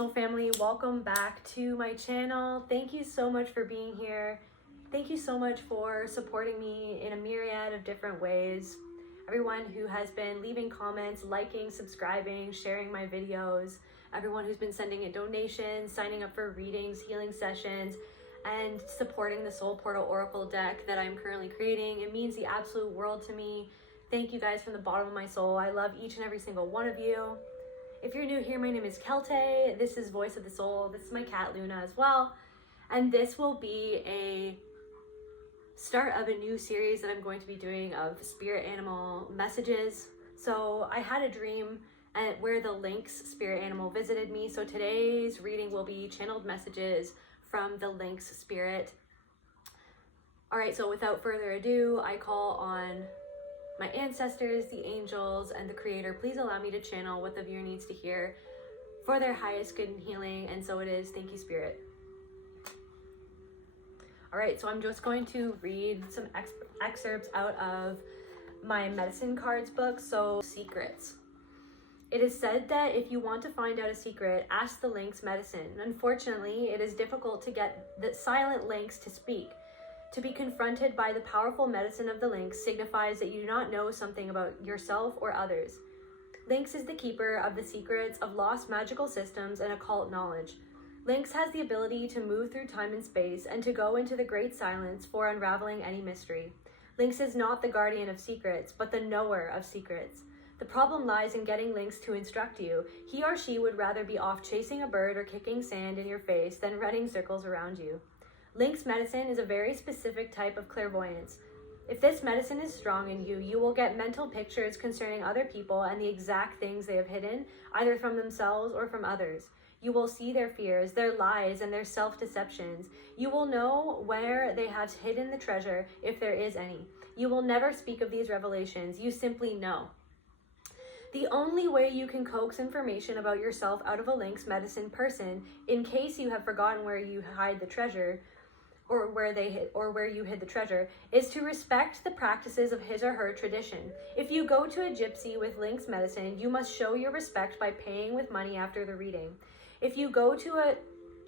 soul family, welcome back to my channel. Thank you so much for being here. Thank you so much for supporting me in a myriad of different ways. Everyone who has been leaving comments, liking, subscribing, sharing my videos, everyone who's been sending in donations, signing up for readings, healing sessions, and supporting the Soul Portal Oracle deck that I'm currently creating. It means the absolute world to me. Thank you guys from the bottom of my soul. I love each and every single one of you. If you're new here, my name is Kelte. This is Voice of the Soul. This is my cat Luna as well. And this will be a start of a new series that I'm going to be doing of spirit animal messages. So I had a dream where the Lynx spirit animal visited me. So today's reading will be channeled messages from the Lynx spirit. All right, so without further ado, I call on my ancestors, the angels, and the creator. Please allow me to channel what the viewer needs to hear for their highest good and healing. And so it is. Thank you, Spirit. All right, so I'm just going to read some excerpts out of my medicine cards book. So secrets. It is said that if you want to find out a secret, ask the Lynx medicine. Unfortunately, it is difficult to get the silent Lynx to speak. To be confronted by the powerful medicine of the Lynx signifies that you do not know something about yourself or others. Lynx is the keeper of the secrets of lost magical systems and occult knowledge. Lynx has the ability to move through time and space and to go into the great silence for unraveling any mystery. Lynx is not the guardian of secrets, but the knower of secrets. The problem lies in getting Lynx to instruct you. He or she would rather be off chasing a bird or kicking sand in your face than running circles around you. Lynx medicine is a very specific type of clairvoyance. If this medicine is strong in you, you will get mental pictures concerning other people and the exact things they have hidden, either from themselves or from others. You will see their fears, their lies, and their self-deceptions. You will know where they have hidden the treasure, if there is any. You will never speak of these revelations. You simply know. The only way you can coax information about yourself out of a Lynx medicine person, in case you have forgotten where you hide the treasure, or where you hid the treasure, is to respect the practices of his or her tradition. If you go to a gypsy with Lynx medicine, you must show your respect by paying with money after the reading. If you go to a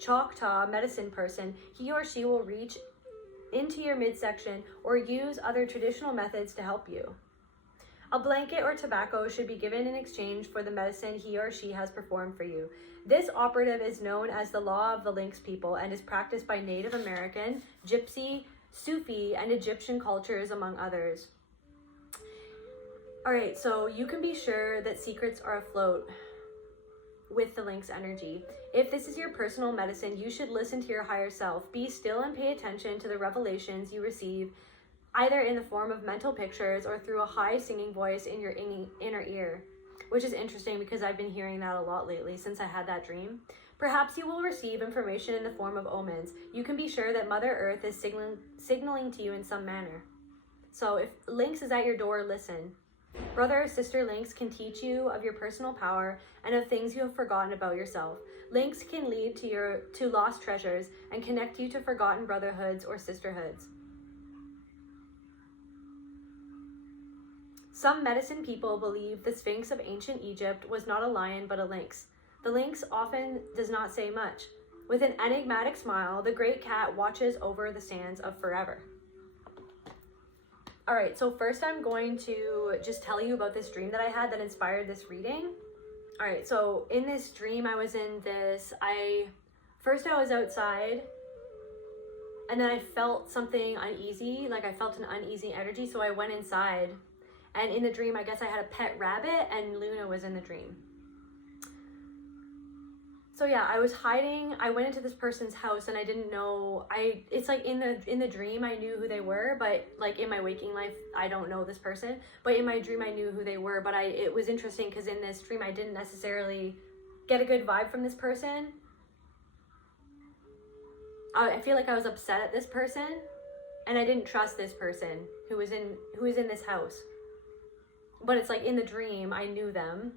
Choctaw medicine person, he or she will reach into your midsection or use other traditional methods to help you. A blanket or tobacco should be given in exchange for the medicine he or she has performed for you. This operative is known as the law of the Lynx people and is practiced by Native American, Gypsy, Sufi, and Egyptian cultures, among others. All right, so you can be sure that secrets are afloat with the Lynx energy. If this is your personal medicine, you should listen to your higher self. Be still and pay attention to the revelations you receive, either in the form of mental pictures or through a high singing voice in your inner ear, which is interesting because I've been hearing that a lot lately since I had that dream. Perhaps you will receive information in the form of omens. You can be sure that Mother Earth is signaling to you in some manner. So if Lynx is at your door, listen. Brother or sister Lynx can teach you of your personal power and of things you have forgotten about yourself. Lynx can lead to lost treasures and connect you to forgotten brotherhoods or sisterhoods. Some medicine people believe the Sphinx of ancient Egypt was not a lion but a lynx. The lynx often does not say much. With an enigmatic smile, the great cat watches over the sands of forever. All right, so first I'm going to just tell you about this dream that I had that inspired this reading. All right, so in this dream I was I was outside and then I felt something uneasy, like I felt an uneasy energy, so I went inside. And in the dream, I guess I had a pet rabbit and Luna was in the dream. So yeah, I was hiding. I went into this person's house and I didn't know, it's like in the dream, I knew who they were, but like in my waking life, I don't know this person. But in my dream, I knew who they were. But it was interesting because in this dream, I didn't necessarily get a good vibe from this person. I feel like I was upset at this person and I didn't trust this person who was in this house. But it's like in the dream, I knew them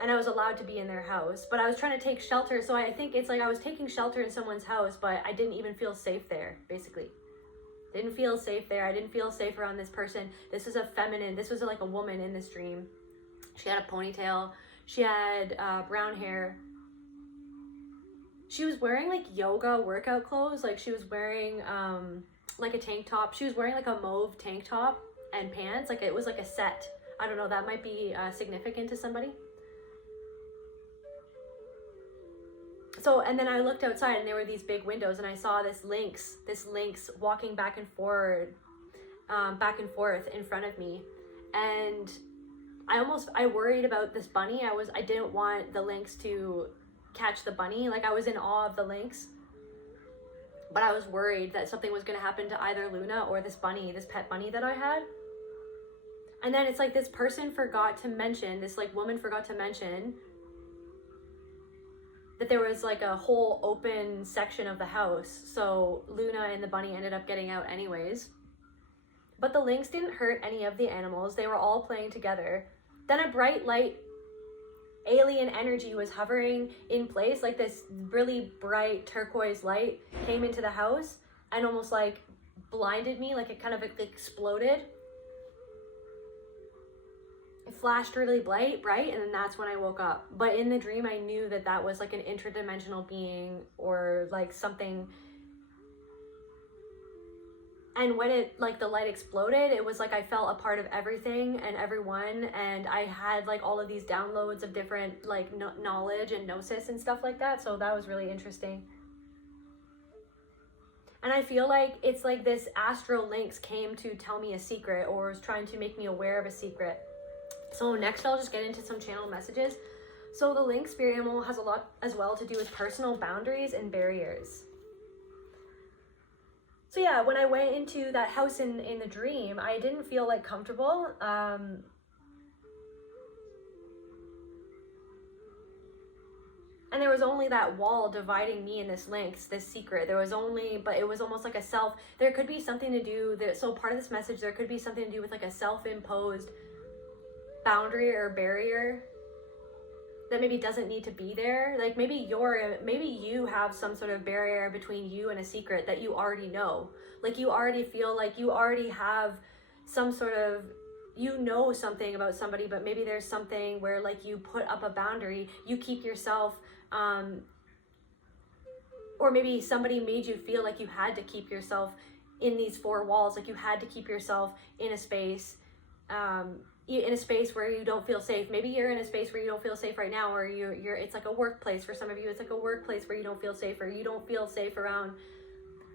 and I was allowed to be in their house, but I was trying to take shelter. So I think it's like I was taking shelter in someone's house, but I didn't even feel safe there, basically. Didn't feel safe there. I didn't feel safe around this person. This was like a woman in this dream. She had a ponytail. She had brown hair. she was wearing like yoga workout clothes. Like she was wearing like a tank top. She was wearing like a mauve tank top and pants. Like it was like a set. I don't know, that might be significant to somebody. So, and then I looked outside and there were these big windows and I saw this lynx walking back and forth in front of me. And I worried about this bunny. I didn't want the lynx to catch the bunny. Like I was in awe of the lynx, but I was worried that something was going to happen to either Luna or this bunny, this pet bunny that I had. And then it's like this woman forgot to mention that there was like a whole open section of the house. So Luna and the bunny ended up getting out anyways. But the lynx didn't hurt any of the animals. They were all playing together. Then a bright light, alien energy was hovering in place. Like this really bright turquoise light came into the house and almost like blinded me. Like it kind of exploded. It flashed really bright, and then that's when I woke up. But in the dream, I knew that that was like an interdimensional being or like something. And when it, like the light exploded, it was like I felt a part of everything and everyone. And I had like all of these downloads of different like knowledge and gnosis and stuff like that. So that was really interesting. And I feel like it's like this astral lynx came to tell me a secret or was trying to make me aware of a secret. So next I'll just get into some channel messages. So the lynx spirit animal has a lot as well to do with personal boundaries and barriers. So yeah, when I went into that house in the dream, I didn't feel like comfortable. And there was only that wall dividing me and this lynx, this secret. But it was almost like a self. There could be something to do that. So part of this message, there could be something to do with like a self-imposed boundary or barrier that maybe doesn't need to be there. Like maybe you have some sort of barrier between you and a secret that you already know. Like you already feel like you already have some sort of, you know something about somebody, but maybe there's something where like you put up a boundary, you keep yourself, or maybe somebody made you feel like you had to keep yourself in these four walls, like you had to keep yourself in a space, where you don't feel safe. Maybe you're in a space where you don't feel safe right now, or you're it's like a workplace for some of you. It's like a workplace where you don't feel safe, or you don't feel safe around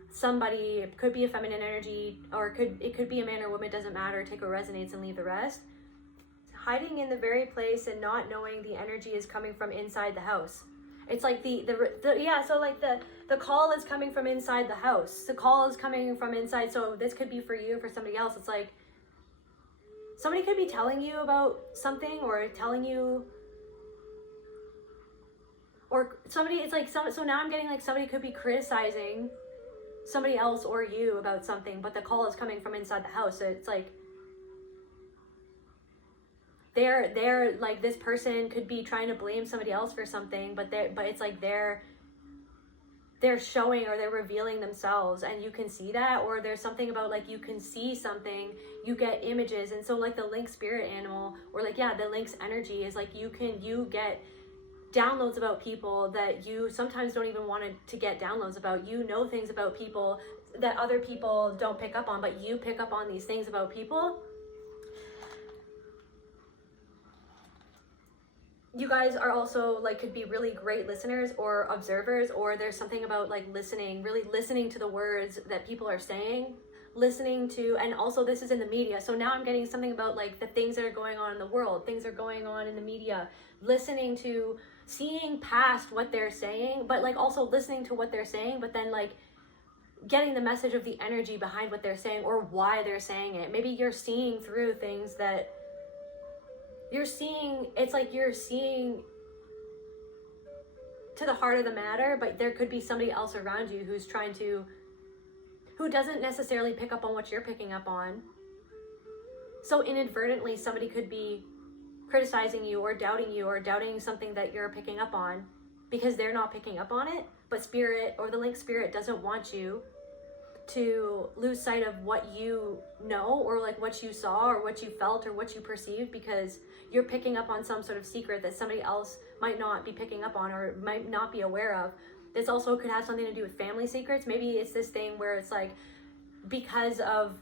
somebody. It could be a feminine energy, or it could be a man or woman, it doesn't matter. Take what resonates and leave the rest. Hiding in the very place and not knowing the energy is coming from inside the house. It's like so like the call is coming from inside the house. The call is coming from inside. So this could be for you, for somebody else. It's like somebody could be telling you about something, or telling you, or somebody, it's like, so now I'm getting like somebody could be criticizing somebody else or you about something, but the call is coming from inside the house. So it's like, they're like, this person could be trying to blame somebody else for something, but it's like they're showing or they're revealing themselves, and you can see that. Or there's something about like you can see something, you get images. And so like the lynx spirit animal, or like the lynx energy is like you get downloads about people that you sometimes don't even want to get downloads about. You know things about people that other people don't pick up on, but you pick up on these things about people. You guys are also like, could be really great listeners or observers, or there's something about like really listening to the words that people are saying, and also this is in the media. So now I'm getting something about like the things that are going on in the world, things are going on in the media, seeing past what they're saying, but like also listening to what they're saying, but then like getting the message of the energy behind what they're saying or why they're saying it. Maybe you're seeing through things that it's like you're seeing to the heart of the matter, but there could be somebody else around you who doesn't necessarily pick up on what you're picking up on. So inadvertently, somebody could be criticizing you or doubting something that you're picking up on because they're not picking up on it, but spirit or the lynx spirit doesn't want you to lose sight of what you know, or like what you saw or what you felt or what you perceived, because you're picking up on some sort of secret that somebody else might not be picking up on or might not be aware of. This also could have something to do with family secrets. Maybe it's this thing where it's like, because of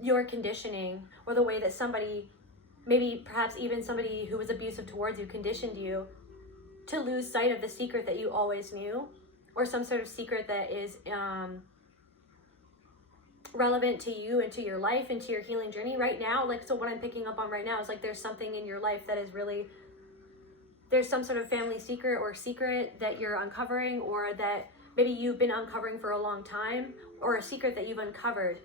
your conditioning or the way that somebody, maybe perhaps even somebody who was abusive towards you, conditioned you to lose sight of the secret that you always knew, or some sort of secret that is relevant to you and to your life and to your healing journey right now. Like, so what I'm picking up on right now is like, there's something in your life that is really, there's some sort of family secret or secret that you're uncovering, or that maybe you've been uncovering for a long time, or a secret that you've uncovered.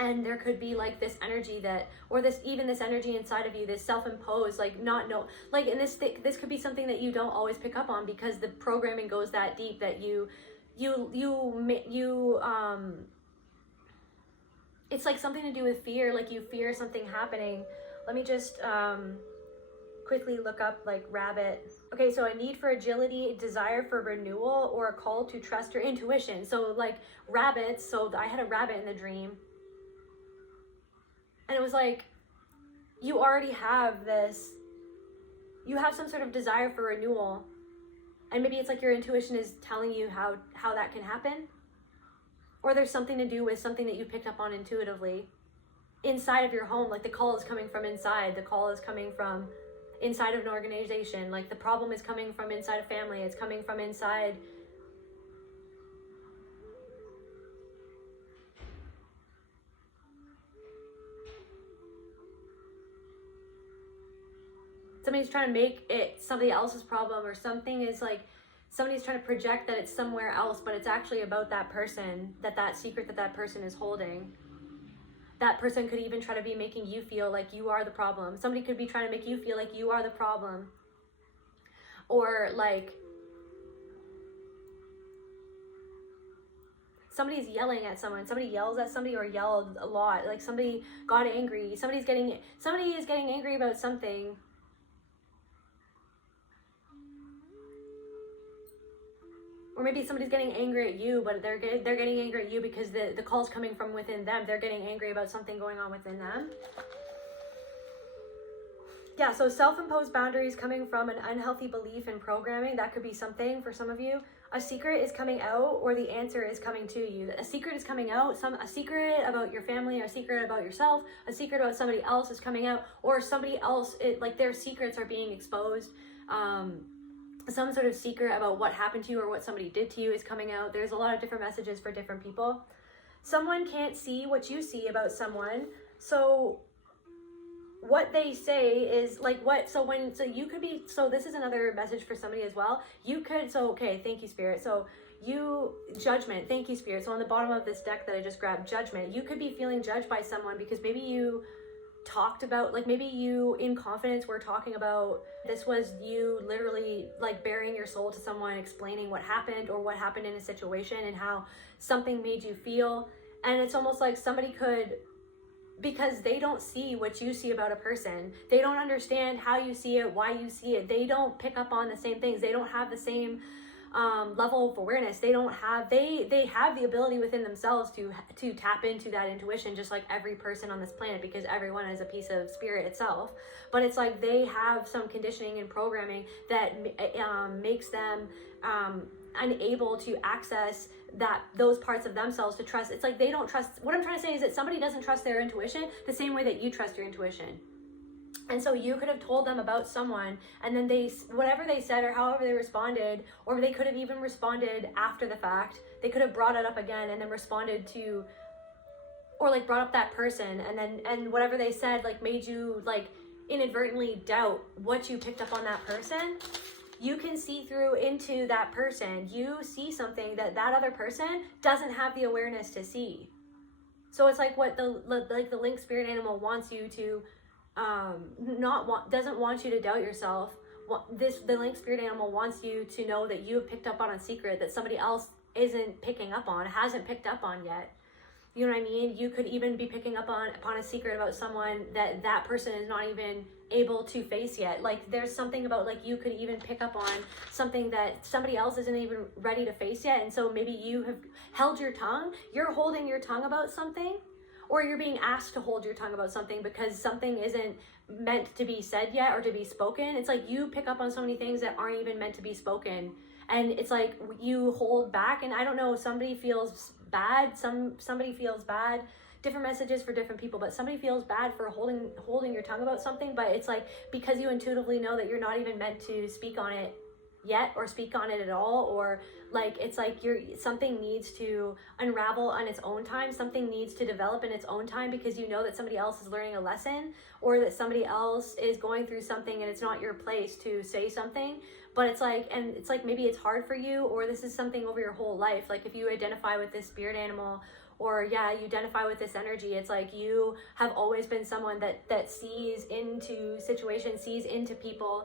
And there could be like this energy that, or this, even this energy inside of you, this self-imposed, like not know, like, and this could be something that you don't always pick up on because the programming goes that deep that it's like something to do with fear, like you fear something happening. Let me just quickly look up like rabbit. Okay, so a need for agility, a desire for renewal, or a call to trust your intuition. So like rabbits, so I had a rabbit in the dream. And it was like, you already have this, you have some sort of desire for renewal. And maybe it's like your intuition is telling you how that can happen. Or there's something to do with something that you picked up on intuitively inside of your home. Like the call is coming from inside. The call is coming from inside of an organization. Like the problem is coming from inside a family. It's coming from inside. Somebody's trying to make it somebody else's problem, or something is like, somebody's trying to project that it's somewhere else, but it's actually about that person, that secret that person is holding. That person could even try to be making you feel like you are the problem. Somebody could be trying to make you feel like you are the problem. Or like, somebody's yelling at someone. Somebody yells at somebody, or yelled a lot. Like somebody got angry. Somebody is getting angry about something. Or maybe somebody's getting angry at you, but they're getting angry at you because the call's coming from within them. They're getting angry about something going on within them. Yeah, so self-imposed boundaries coming from an unhealthy belief in programming. That could be something for some of you. A secret is coming out, or the answer is coming to you. A secret is coming out. A secret about your family, a secret about yourself, a secret about somebody else is coming out, or somebody else, like their secrets are being exposed. Some sort of secret about what happened to you or what somebody did to you is coming out. There's a lot of different messages for different people. Someone can't see what you see about someone. So what they say is like you could be, so this is another message for somebody as well. You could, okay, thank you, Spirit. So judgment, thank you, Spirit. So on the bottom of this deck that I just grabbed, judgment, you could be feeling judged by someone because maybe you talked about, like maybe you in confidence were talking about, this was you literally like bearing your soul to someone, explaining what happened or what happened in a situation and how something made you feel. And it's almost like somebody could, because they don't see what you see about a person, they don't understand how you see it, why you see it, they don't pick up on the same things, they don't have the same level of awareness. They have the ability within themselves to tap into that intuition, just like every person on this planet, because everyone is a piece of spirit itself. But it's like they have some conditioning and programming that makes them unable to access those parts of themselves to trust. It's like they don't trust. What I'm trying to say is that somebody doesn't trust their intuition the same way that you trust your intuition. And so you could have told them about someone, and then whatever they said or however they responded, or they could have even responded after the fact. They could have brought it up again and then responded to, or like brought up that person, and whatever they said like made you like inadvertently doubt what you picked up on that person. You can see through into that person. You see something that other person doesn't have the awareness to see. So it's like what the Lynx spirit animal wants you to doesn't want you to doubt yourself. The Lynx spirit animal wants you to know that you have picked up on a secret that somebody else isn't picking up on, hasn't picked up on yet. You know what I mean? You could even be picking up upon a secret about someone that person is not even able to face yet. Like there's something about like you could even pick up on something that somebody else isn't even ready to face yet. And so maybe you have held your tongue. You're holding your tongue about something, or you're being asked to hold your tongue about something because something isn't meant to be said yet or to be spoken. It's like you pick up on so many things that aren't even meant to be spoken, and it's like you hold back. And I don't know, somebody feels bad, somebody feels bad, different messages for different people, but somebody feels bad for holding your tongue about something. But it's like, because you intuitively know that you're not even meant to speak on it yet, or speak on it at all, or like, it's like something needs to unravel on its own time, something needs to develop in its own time, because you know that somebody else is learning a lesson, or that somebody else is going through something and it's not your place to say something. But it's like, and it's like, maybe it's hard for you, or this is something over your whole life. Like if you identify with this spirit animal, or you identify with this energy, it's like you have always been someone that sees into situations, sees into people.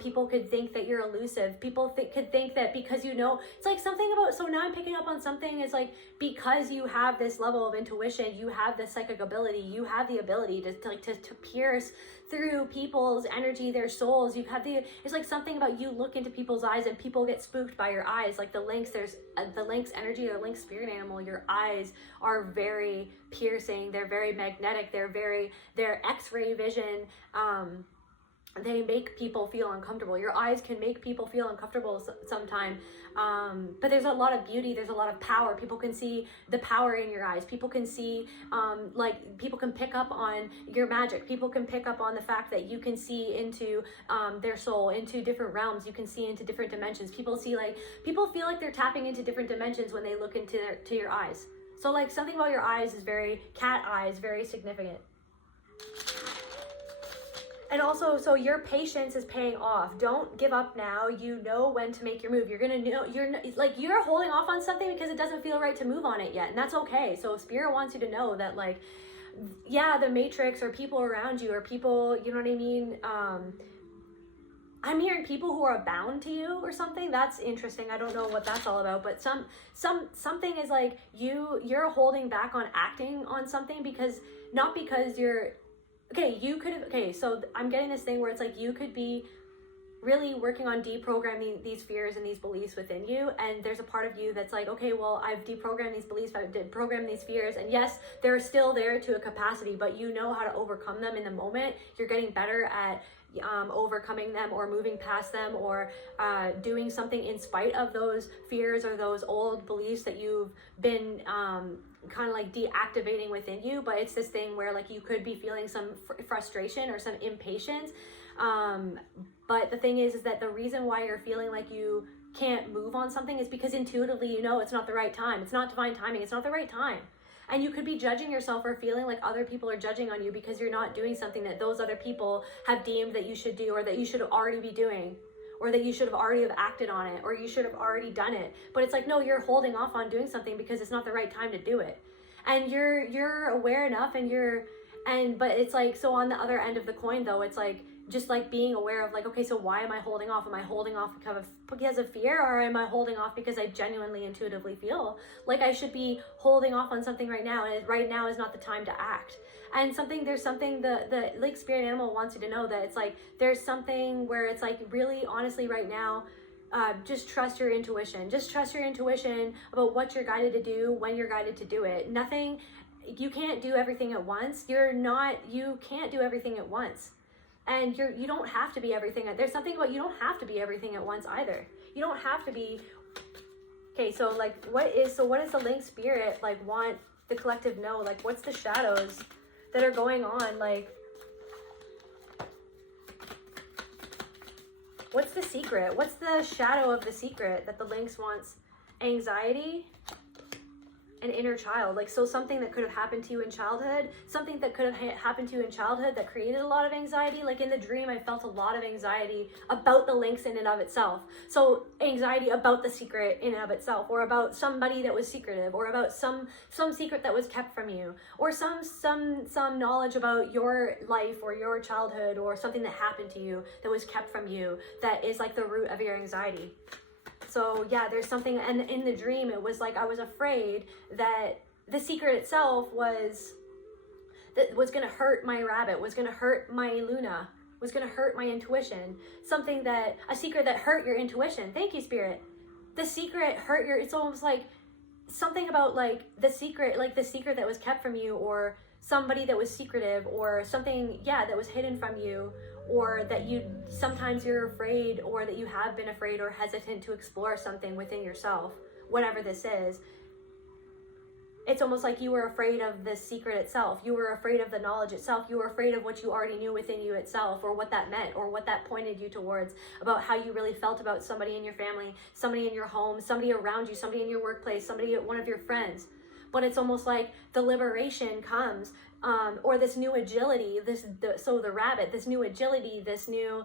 People could think that you're elusive. People could think that because it's like something about, so now I'm picking up on something, is like, because you have this level of intuition, you have this psychic ability, you have the ability to pierce through people's energy, their souls. It's like something about, you look into people's eyes and people get spooked by your eyes. Like the lynx, there's the lynx energy, or lynx spirit animal, your eyes are very piercing, they're very magnetic, they're x-ray vision. They make people feel uncomfortable. Your eyes can make people feel uncomfortable sometimes. But there's a lot of beauty, there's a lot of power. People can see the power in your eyes. People can see, people can pick up on your magic. People can pick up on the fact that you can see into their soul, into different realms. You can see into different dimensions. People feel like they're tapping into different dimensions when they look into your eyes. So like, something about your eyes is very, cat eyes, very significant. And also, so your patience is paying off. Don't give up now. You know when to make your move. You're gonna know, you're holding off on something because it doesn't feel right to move on it yet. And that's okay. So Spirit wants you to know that, like, yeah, the matrix, or people around you, or people, you know what I mean? I'm hearing people who are bound to you or something. That's interesting. I don't know what that's all about, but something is like, you're holding back on acting on something not because you're, so I'm getting this thing where it's like, you could be really working on deprogramming these fears and these beliefs within you, and there's a part of you that's like, okay, well, I've deprogrammed these beliefs, I've deprogrammed these fears, and yes, they're still there to a capacity, but you know how to overcome them in the moment. You're getting better at overcoming them, or moving past them, or doing something in spite of those fears or those old beliefs that you've been kind of like deactivating within you. But it's this thing where, like, you could be feeling some frustration or some impatience, but the thing is that the reason why you're feeling like you can't move on something is because intuitively you know it's not the right time. It's not divine timing. It's not the right time. And you could be judging yourself, or feeling like other people are judging on you because you're not doing something that those other people have deemed that you should do, or that you should already be doing, or that you should have already have acted on it, or you should have already done it. But it's like, no, you're holding off on doing something because it's not the right time to do it. And you're aware enough, but it's like, so on the other end of the coin though, it's like, just like being aware of, like, okay, so why am I holding off? Am I holding off because of fear, or am I holding off because I genuinely intuitively feel like I should be holding off on something right now, and right now is not the time to act? And there's something the like spirit animal wants you to know, that it's like, there's something where it's like, really honestly right now, just trust your intuition. Just trust your intuition about what you're guided to do, when you're guided to do it. You can't do everything at once. You can't do everything at once. And you don't have to be everything. There's something about, you don't have to be everything at once either. You don't have to be. Okay, so like, what does the Lynx spirit like want the collective know? Like, what's the shadows that are going on? Like, what's the secret? What's the shadow of the secret that the Lynx wants? Anxiety and inner child. Like, so something that could have happened to you in childhood, something that could have happened to you in childhood that created a lot of anxiety. Like in the dream, I felt a lot of anxiety about the Lynx in and of itself. So anxiety about the secret in and of itself, or about somebody that was secretive, or about some secret that was kept from you, or some knowledge about your life or your childhood, or something that happened to you that was kept from you, that is like the root of your anxiety. So yeah, there's something, and in the dream, it was like, I was afraid that the secret itself was going to hurt my rabbit, was going to hurt my Luna, was going to hurt my intuition. A secret that hurt your intuition. Thank you, Spirit. The secret hurt it's almost like something about like the secret that was kept from you, or somebody that was secretive, or something, yeah, that was hidden from you, or that sometimes you're afraid, or that you have been afraid or hesitant to explore something within yourself, whatever this is. It's almost like you were afraid of the secret itself. You were afraid of the knowledge itself. You were afraid of what you already knew within you itself, or what that meant, or what that pointed you towards, about how you really felt about somebody in your family, somebody in your home, somebody around you, somebody in your workplace, somebody, one of your friends. But it's almost like the liberation comes, or this new agility, the rabbit, this new agility, this new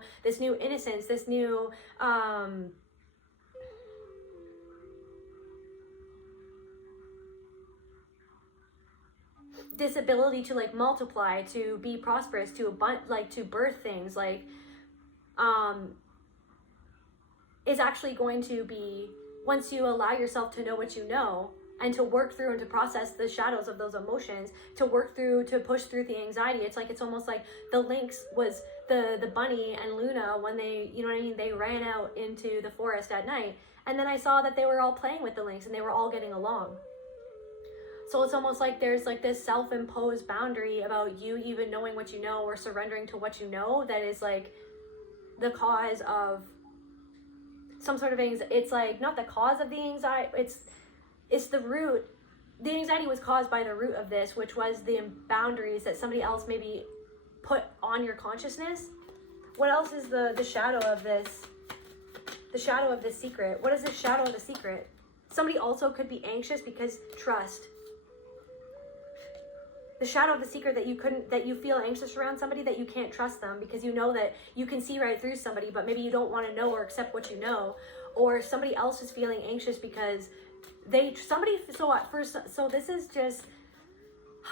innocence, this new, this ability to like multiply, to be prosperous, to birth things, is actually going to be, once you allow yourself to know what you know, and to work through and to process the shadows of those emotions, to push through the anxiety. It's almost like the Lynx was the bunny and Luna, when they, you know what I mean, they ran out into the forest at night, and then I saw that they were all playing with the Lynx and they were all getting along. So it's almost like there's like this self-imposed boundary about you even knowing what you know, or surrendering to what you know, that is like the cause of some sort of anxiety. It's like not the cause of the anxiety, it's the root. The anxiety was caused by the root of this, which was the boundaries that somebody else maybe put on your consciousness. What else is the shadow of this? The shadow of this secret. What is the shadow of the secret? Somebody also could be anxious because trust. The shadow of the secret, that you feel anxious around somebody, that you can't trust them because you know that you can see right through somebody, but maybe you don't want to know or accept what you know. Or somebody else is feeling anxious because so this is just,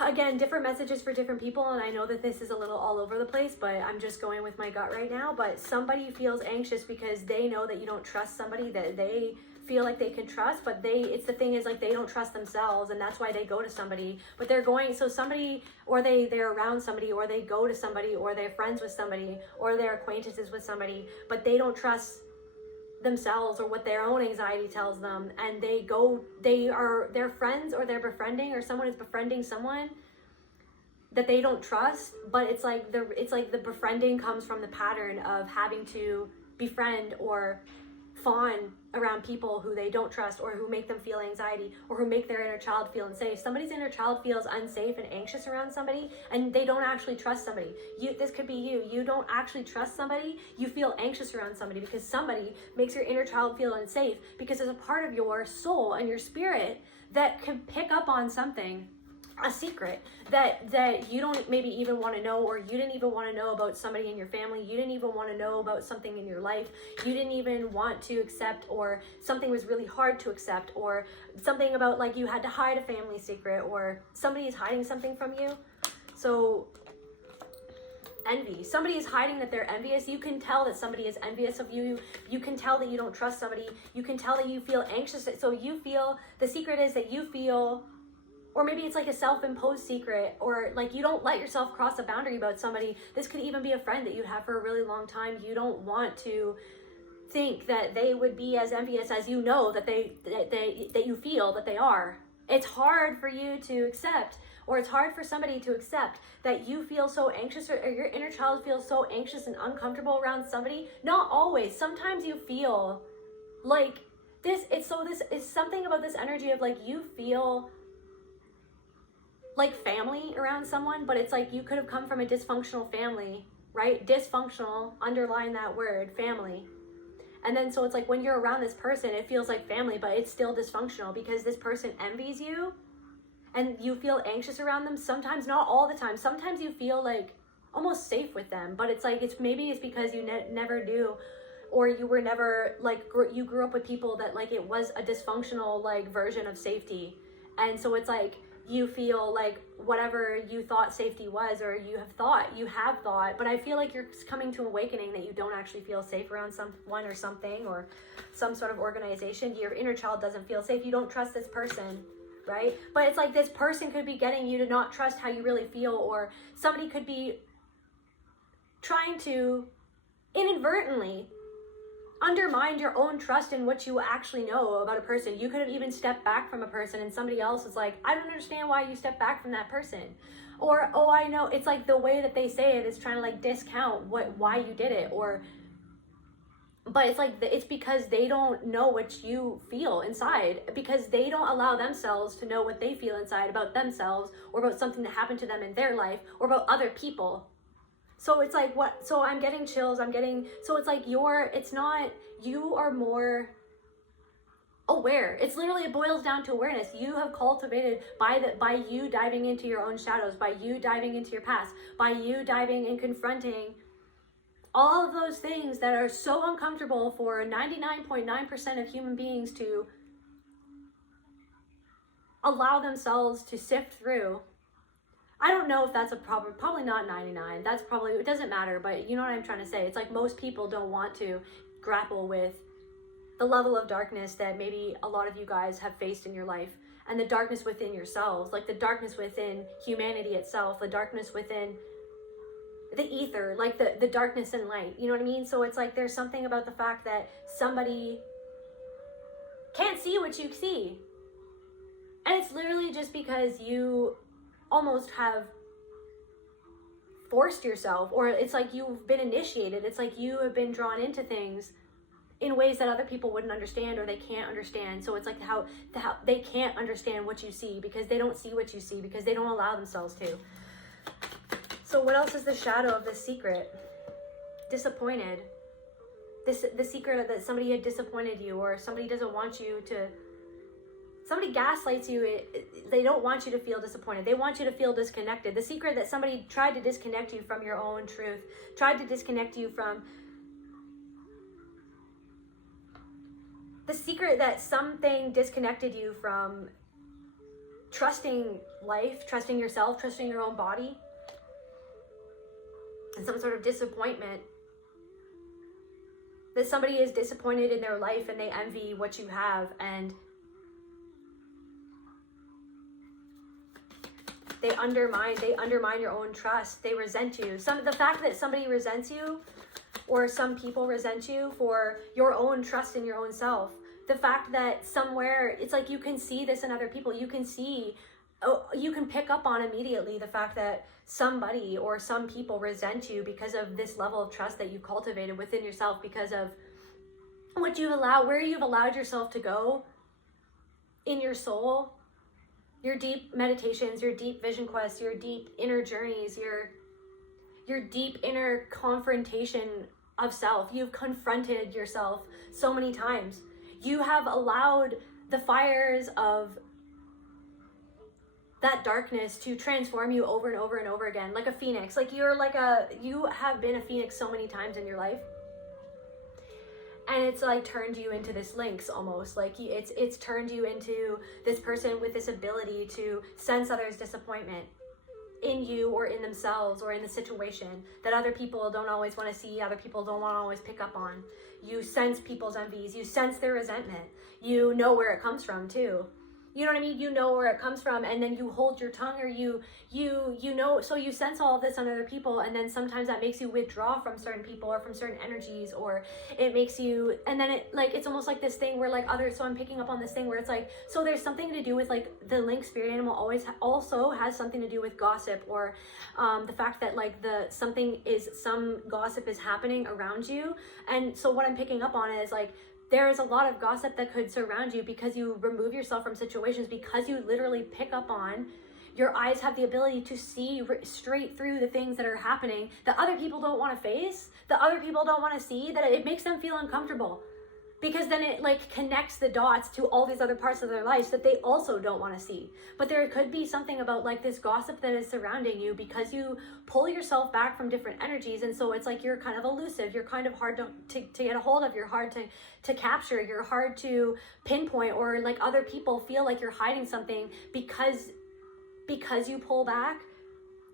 again, different messages for different people, and I know that this is a little all over the place, but I'm just going with my gut right now. But somebody feels anxious because they know that you don't trust somebody that they feel like they can trust, but it's the thing is, like, they don't trust themselves, and that's why they go to somebody. But somebody, or they're around somebody, or they go to somebody, or they're friends with somebody, or they're acquaintances with somebody, but they don't trust themselves or what their own anxiety tells them, and they're friends, or they're befriending, or someone is befriending someone that they don't trust. But it's like the befriending comes from the pattern of having to befriend or fawn around people who they don't trust, or who make them feel anxiety, or who make their inner child feel unsafe. Somebody's inner child feels unsafe and anxious around somebody, and they don't actually trust somebody. This could be you. You don't actually trust somebody. You feel anxious around somebody because somebody makes your inner child feel unsafe, because there's a part of your soul and your spirit that can pick up on something, a secret that you don't maybe even want to know, or you didn't even want to know about somebody in your family. You didn't even want to know about something in your life. You didn't even want to accept, or something was really hard to accept, or something about, like, you had to hide a family secret, or somebody is hiding something from you. So envy. Somebody is hiding that they're envious. You can tell that somebody is envious of you. You can tell that you don't trust somebody. You can tell that you feel anxious. So you feel, the secret is that you feel, or maybe it's like a self-imposed secret, or like you don't let yourself cross a boundary about somebody. This could even be a friend that you have for a really long time. You don't want to think that they would be as envious as you know that that you feel that they are. It's hard for you to accept, or it's hard for somebody to accept that you feel so anxious, or your inner child feels so anxious and uncomfortable around somebody. Not always. Sometimes you feel like this. It's something about this energy of, like, you feel like family around someone, but it's like you could have come from a dysfunctional family, right? Dysfunctional, underline that word, family. And then so it's like when you're around this person, it feels like family, but it's still dysfunctional because this person envies you and you feel anxious around them. Sometimes, not all the time. Sometimes you feel like almost safe with them, but it's like, maybe it's because you never do, or you were never, like, you grew up with people that, like, it was a dysfunctional, like, version of safety. And so it's like, you feel like whatever you thought safety was, or you have thought, but I feel like you're coming to awakening that you don't actually feel safe around someone or something, or some sort of organization. Your inner child doesn't feel safe. You don't trust this person, right? But it's like this person could be getting you to not trust how you really feel, or somebody could be trying to inadvertently undermined your own trust in what you actually know about a person. You could have even stepped back from a person and somebody else is like, I don't understand why you stepped back from that person. Or, oh, I know. It's like the way that they say it is trying to like discount why you did it. But it's like, it's because they don't know what you feel inside, because they don't allow themselves to know what they feel inside about themselves or about something that happened to them in their life or about other people. So it's like, so I'm getting chills, so it's like you are more aware. It's literally, it boils down to awareness. You have cultivated by you diving into your own shadows, by you diving into your past, by you diving and confronting all of those things that are so uncomfortable for 99.9% of human beings to allow themselves to sift through. I don't know if that's a problem, probably not 99. That's probably, it doesn't matter, but you know what I'm trying to say. It's like most people don't want to grapple with the level of darkness that maybe a lot of you guys have faced in your life, and the darkness within yourselves, like the darkness within humanity itself, the darkness within the ether, like the darkness and light, you know what I mean? So it's like there's something about the fact that somebody can't see what you see. And it's literally just because you almost have forced yourself, or it's like you've been initiated. It's like you have been drawn into things in ways that other people wouldn't understand, or they can't understand. So it's like how they can't understand what you see because they don't see what you see, because they don't allow themselves to. So what else is the shadow of this secret? Disappointed. The secret that somebody had disappointed you, or somebody doesn't want you to, somebody gaslights you. They don't want you to feel disappointed. They want you to feel disconnected. The secret that somebody tried to disconnect you from your own truth, tried to disconnect you from, the secret that something disconnected you from trusting life, trusting yourself, trusting your own body, and some sort of disappointment. That somebody is disappointed in their life and they envy what you have, and they undermine your own trust. They resent you. The fact that somebody resents you, or some people resent you for your own trust in your own self. The fact that somewhere, it's like you can see this in other people. You can see, you can pick up on immediately the fact that somebody or some people resent you because of this level of trust that you've cultivated within yourself, because of what you've allowed, where you've allowed yourself to go in your soul, your deep meditations, your deep vision quests, your deep inner journeys, your deep inner confrontation of self. You've confronted yourself so many times. You have allowed the fires of that darkness to transform you over and over and over again, like a phoenix. Like you have been a phoenix so many times in your life. And it's like turned you into this lynx almost. Like it's turned you into this person with this ability to sense others' disappointment in you or in themselves or in the situation that other people don't always want to see, other people don't want to always pick up on. You sense people's envies, you sense their resentment. You know where it comes from too. You know what I mean? You know where it comes from, and then you hold your tongue, or you know, so you sense all of this on other people, and then sometimes that makes you withdraw from certain people or from certain energies, or it makes you, and then it's almost like this thing where like others, so I'm picking up on this thing where it's like, so there's something to do with like the lynx spirit animal also has something to do with gossip, or the fact that like some gossip is happening around you. And so what I'm picking up on is like, there is a lot of gossip that could surround you because you remove yourself from situations, because you literally pick up on, your eyes have the ability to see straight through the things that are happening that other people don't want to face, that other people don't want to see, that it makes them feel uncomfortable. Because then it like connects the dots to all these other parts of their lives that they also don't want to see. But there could be something about like this gossip that is surrounding you because you pull yourself back from different energies. And so it's like you're kind of elusive. You're kind of hard to get a hold of. You're hard to capture. You're hard to pinpoint, or like other people feel like you're hiding something because you pull back.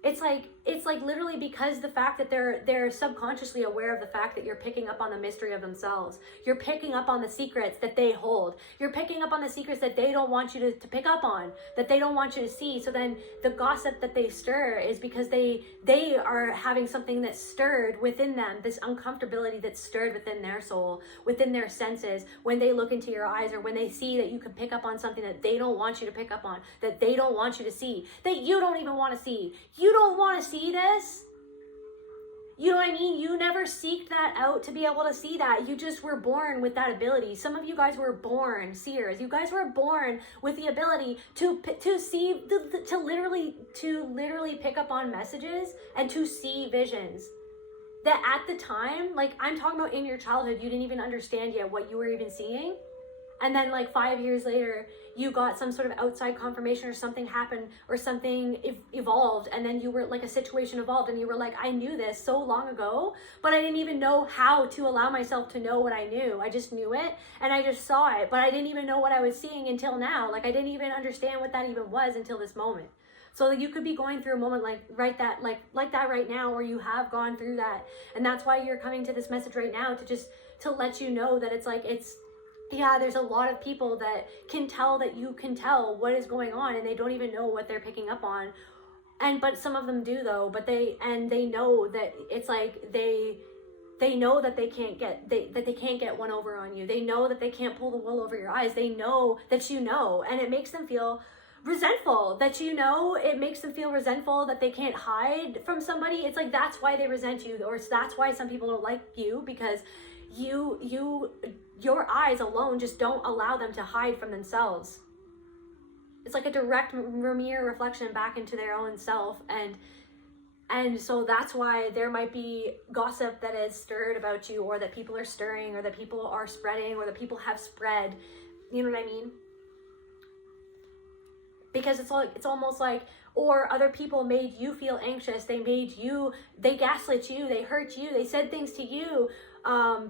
It's like it's like literally because the fact that they're subconsciously aware of the fact that you're picking up on the mystery of themselves. You're picking up on the secrets that they hold. You're picking up on the secrets that they don't want you to pick up on, that they don't want you to see. So then the gossip that they stir is because they are having something that's stirred within them, this uncomfortability that's stirred within their soul, within their senses, when they look into your eyes, or when they see that you can pick up on something that they don't want you to pick up on, that they don't want you to see, that you don't even want to see. You don't want to see this. You know what I mean? You never seeked that out to be able to see that. You just were born with that ability. Some of you guys were born seers. You guys were born with the ability to see, to literally pick up on messages and to see visions. That at the time, like I'm talking about in your childhood, you didn't even understand yet what you were even seeing. And then like 5 years later, you got some sort of outside confirmation, or something happened, or something evolved. And then you were like, a situation evolved, and you were like, I knew this so long ago, but I didn't even know how to allow myself to know what I knew. I just knew it and I just saw it, but I didn't even know what I was seeing until now. Like I didn't even understand what that even was until this moment. So you could be going through a moment like that right now, or you have gone through that. And that's why you're coming to this message right now, to let you know that yeah, there's a lot of people that can tell that you can tell what is going on, and they don't even know what they're picking up on. But some of them do though, but they know that it's like they know that they can't get one over on you. They know that they can't pull the wool over your eyes. They know that you know, and it makes them feel resentful that you know. It makes them feel resentful that they can't hide from somebody. It's like that's why they resent you, or that's why some people don't like you, because your eyes alone just don't allow them to hide from themselves. It's like a direct mirror reflection back into their own self, and so that's why there might be gossip that is stirred about you, or that people are stirring, or that people are spreading, or that people have spread. You know what I mean? Because it's almost like, or other people made you feel anxious. They gaslit you, they hurt you, they said things to you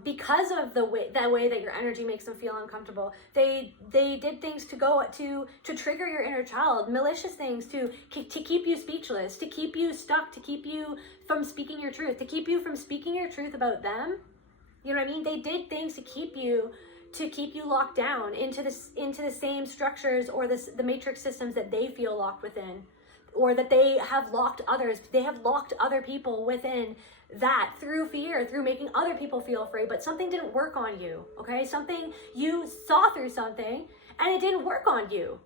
because of the way that your energy makes them feel uncomfortable. They did things to trigger your inner child, malicious things to keep you speechless, to keep you stuck, to keep you from speaking your truth, to keep you from speaking your truth about them. You know what I mean? They did things to keep you locked down into the same structures, or the matrix systems that they feel locked within, or that they have locked others. They have locked other people within that through fear, through making other people feel afraid. But something didn't work on you, okay? Something, you saw through something and it didn't work on you.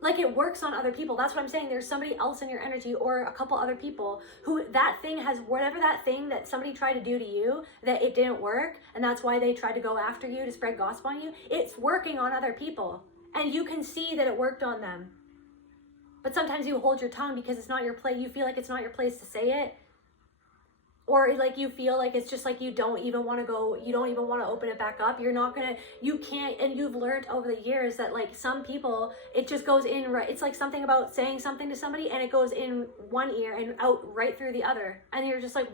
Like it works on other people. That's what I'm saying. There's somebody else in your energy, or a couple other people who that thing has, whatever that thing that somebody tried to do to you, that it didn't work. And that's why they tried to go after you to spread gossip on you. It's working on other people. And you can see that it worked on them. But sometimes you hold your tongue because it's not your place. You feel like it's not your place to say it. Or like you feel like it's just like you don't even want to open it back up. You can't, and you've learned over the years that like some people, it just goes in right. It's like something about saying something to somebody and it goes in one ear and out right through the other. And you're just like,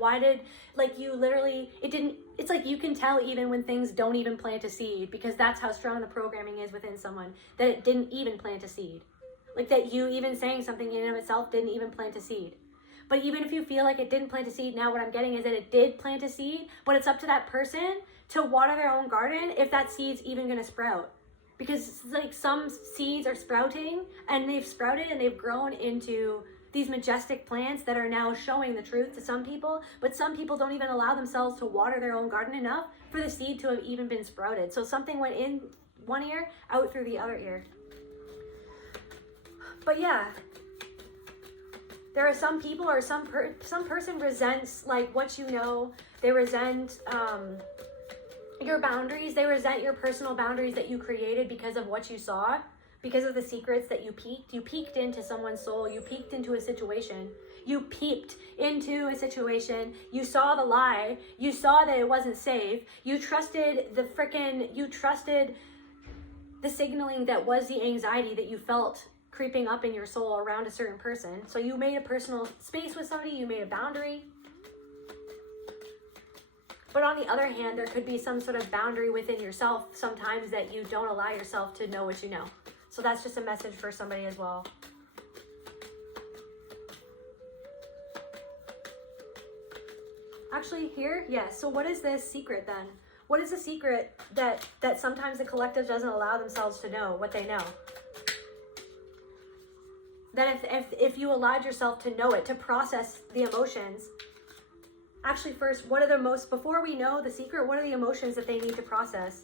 it's like you can tell even when things don't even plant a seed, because that's how strong the programming is within someone, that it didn't even plant a seed. Like that you even saying something in and of itself didn't even plant a seed. But even if you feel like it didn't plant a seed, now what I'm getting is that it did plant a seed, but it's up to that person to water their own garden if that seed's even going to sprout. Because like some seeds are sprouting, and they've sprouted and they've grown into these majestic plants that are now showing the truth to some people, but some people don't even allow themselves to water their own garden enough for the seed to have even been sprouted. So something went in one ear, out through the other ear. But yeah, there are some people, or some person resents like what you know. They resent your boundaries. They resent your personal boundaries that you created because of what you saw, because of the secrets that you peeked. You peeked into someone's soul. You peeked into a situation. You peeped into a situation. You saw the lie. You saw that it wasn't safe. You trusted the signaling that was the anxiety that you felt creeping up in your soul around a certain person. So you made a personal space with somebody, you made a boundary. But on the other hand, there could be some sort of boundary within yourself sometimes that you don't allow yourself to know what you know. So that's just a message for somebody as well. Actually, here, yes. So what is this secret then? What is the secret that sometimes the collective doesn't allow themselves to know what they know? That if you allowed yourself to know it, to process the emotions. Actually, first, what are the most, before we know the secret, what are the emotions that they need to process?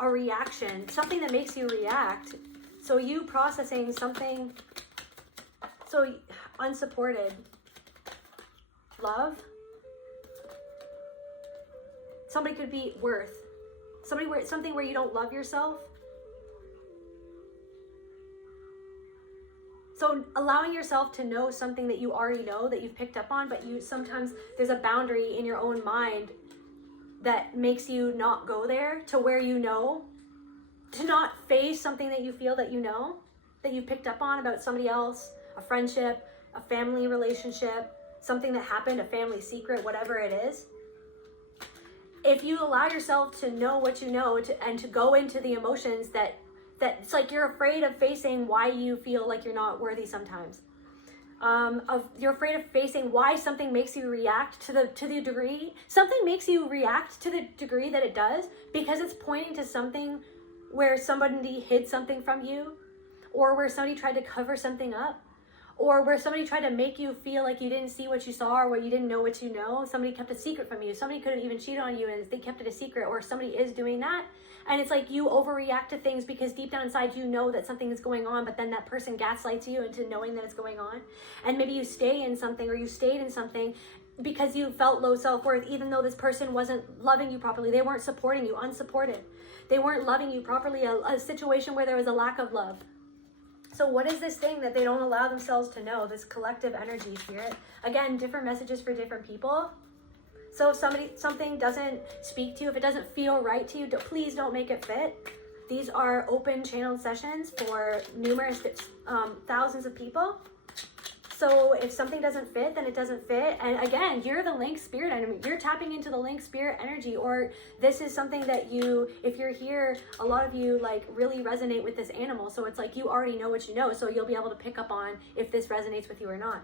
A reaction, something that makes you react. So you processing something, so unsupported. Love. Somebody could be worth. Something where you don't love yourself. So allowing yourself to know something that you already know, that you've picked up on, but you sometimes there's a boundary in your own mind that makes you not go there to where you know, to not face something that you feel that you know, that you picked up on about somebody else, a friendship, a family relationship, something that happened, a family secret, whatever it is. If you allow yourself to know what you know and to go into the emotions that it's like you're afraid of facing why you feel like you're not worthy sometimes. You're afraid of facing why something makes you react to the degree. Something makes you react to the degree that it does because it's pointing to something where somebody hid something from you, or where somebody tried to cover something up, or where somebody tried to make you feel like you didn't see what you saw, or what you didn't know what you know. Somebody kept a secret from you. Somebody could have even cheated on you and they kept it a secret, or somebody is doing that. And it's like you overreact to things because deep down inside you know that something is going on, but then that person gaslights you into knowing that it's going on. And maybe you stay in something, or you stayed in something because you felt low self-worth, even though this person wasn't loving you properly. They weren't supporting you, unsupported. They weren't loving you properly, a situation where there was a lack of love. So what is this thing that they don't allow themselves to know, this collective energy, spirit? Again, different messages for different people. So if something doesn't speak to you, if it doesn't feel right to you, please don't make it fit. These are open channeled sessions for numerous thousands of people. So if something doesn't fit, then it doesn't fit. And again, you're the Lynx spirit enemy. You're tapping into the Lynx spirit energy, or this is something that you, if you're here, a lot of you like really resonate with this animal. So it's like you already know what you know, so you'll be able to pick up on if this resonates with you or not.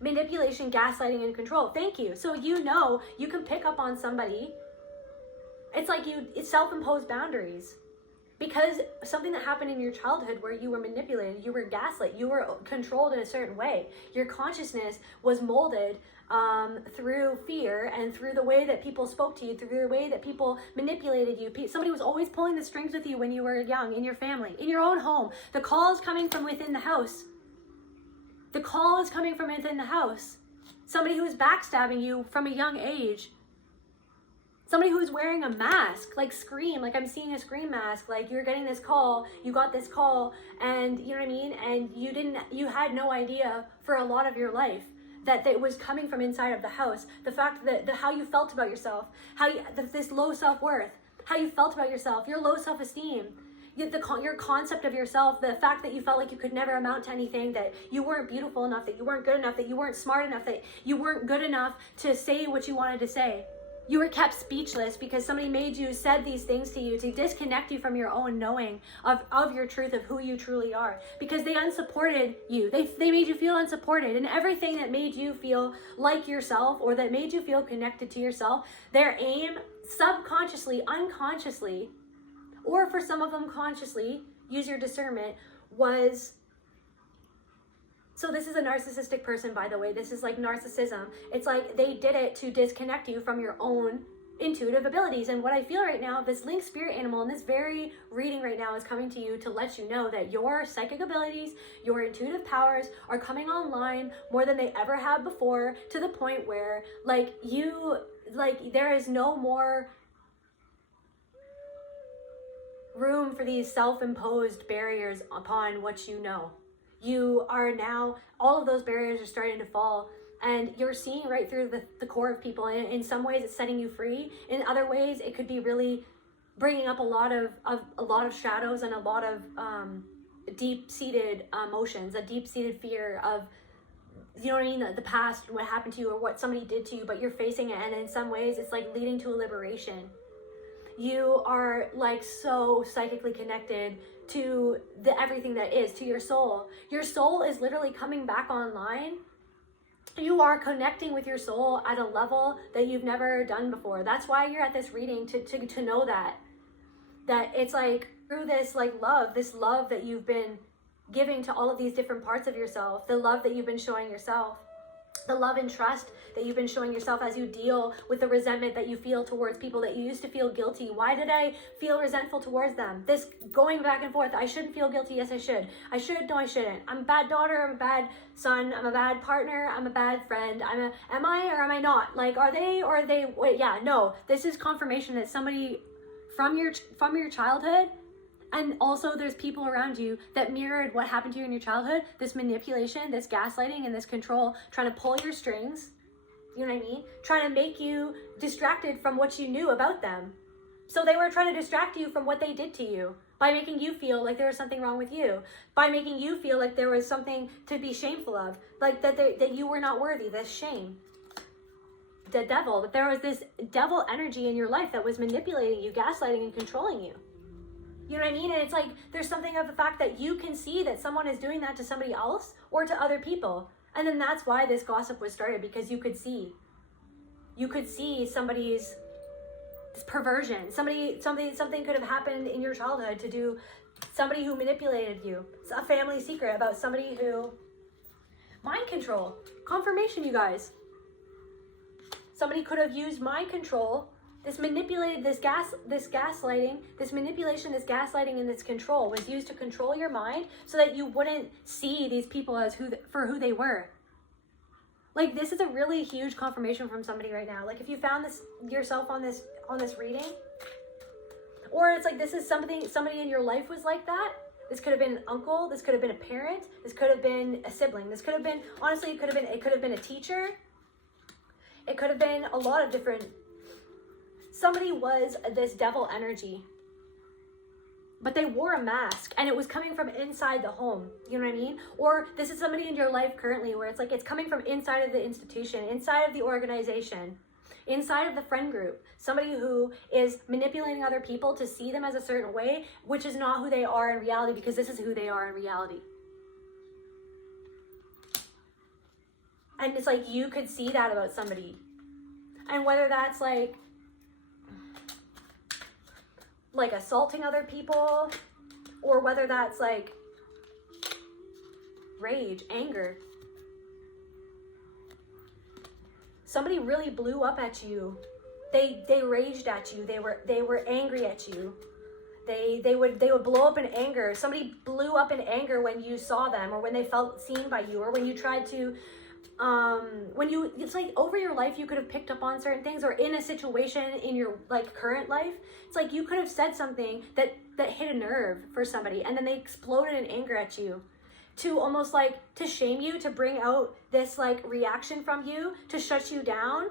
Manipulation, gaslighting, and control. Thank you. So you know you can pick up on somebody. It's like it's self-imposed boundaries. Because something that happened in your childhood where you were manipulated, you were gaslit, you were controlled in a certain way. Your consciousness was molded through fear and through the way that people spoke to you, through the way that people manipulated you. Somebody was always pulling the strings with you when you were young, in your family, in your own home. The call is coming from within the house. The call is coming from within the house. Somebody who's backstabbing you from a young age. Somebody who's wearing a mask, like Scream, like I'm seeing a Scream mask, like you're getting this call, you got this call, and you know what I mean? And you had no idea for a lot of your life that it was coming from inside of the house. The fact that how you felt about yourself, this low self-worth, how you felt about yourself, your low self-esteem, your concept of yourself, the fact that you felt like you could never amount to anything, that you weren't beautiful enough, that you weren't good enough, that you weren't smart enough, that you weren't good enough to say what you wanted to say. You were kept speechless because somebody said these things to you to disconnect you from your own knowing of your truth, of who you truly are. Because they unsupported you. They made you feel unsupported. And everything that made you feel like yourself, or that made you feel connected to yourself, their aim, subconsciously, unconsciously, or for some of them consciously, use your discernment, was... So this is a narcissistic person, by the way. This is like narcissism. It's like they did it to disconnect you from your own intuitive abilities. And what I feel right now, this Lynx spirit animal and this very reading right now is coming to you to let you know that your psychic abilities, your intuitive powers are coming online more than they ever have before, to the point where there is no more room for these self-imposed barriers upon what you know. You are now, all of those barriers are starting to fall, and you're seeing right through the core of people. And in some ways it's setting you free. In other ways it could be really bringing up a lot of shadows and a lot of deep-seated emotions, a deep-seated fear of, you know what I mean, the past, what happened to you, or what somebody did to you, but you're facing it. And in some ways it's like leading to a liberation. You are like so psychically connected to everything that is, to your soul. Your soul is literally coming back online You are connecting with your soul at a level that you've never done before. That's why you're at this reading, to know that it's like through this like love, that you've been giving to all of these different parts of yourself, the love that you've been showing yourself, the love and trust that you've been showing yourself as you deal with the resentment that you feel towards people that you used to feel guilty. Why did I feel resentful towards them? This going back and forth. I shouldn't feel guilty. Yes, I should. I should. No, I shouldn't. I'm a bad daughter. I'm a bad son. I'm a bad partner. I'm a bad friend. Am I or am I not? Like, are they or are they? Wait, yeah, no. This is confirmation that somebody from your childhood. And also there's people around you that mirrored what happened to you in your childhood, this manipulation, this gaslighting, and this control, trying to pull your strings, you know what I mean? Trying to make you distracted from what you knew about them. So they were trying to distract you from what they did to you by making you feel like there was something wrong with you, by making you feel like there was something to be shameful of, like that you were not worthy, this shame. The devil, that there was this devil energy in your life that was manipulating you, gaslighting and controlling you. You know what I mean? And it's like, there's something of the fact that you can see that someone is doing that to somebody else or to other people. And then that's why this gossip was started, because you could see somebody's perversion. Something could have happened in your childhood to do, somebody who manipulated you. It's a family secret about somebody who, mind control, confirmation, you guys. Somebody could have used mind control. This manipulated, this gaslighting, this manipulation, this gaslighting, and this control was used to control your mind so that you wouldn't see these people as for who they were. Like, this is a really huge confirmation from somebody right now. Like, if you found this yourself on this reading, or it's like this is somebody in your life was like that. This could have been an uncle. This could have been a parent. This could have been a sibling. This could have been, honestly, it could have been a teacher. It could have been a lot of different. Somebody was this devil energy, but they wore a mask and it was coming from inside the home. You know what I mean? Or this is somebody in your life currently where it's like it's coming from inside of the institution, inside of the organization, inside of the friend group. Somebody who is manipulating other people to see them as a certain way, which is not who they are in reality, because this is who they are in reality. And it's like you could see that about somebody. And whether that's like assaulting other people, or whether that's like rage, anger. Somebody really blew up at you. They raged at you. They were angry at you. They would blow up in anger. Somebody blew up in anger when you saw them, or when they felt seen by you, or when you tried to it's like over your life you could have picked up on certain things, or in a situation in your like current life, it's like you could have said something that hit a nerve for somebody, and then they exploded in anger at you, to almost like to shame you, to bring out this like reaction from you, to shut you down,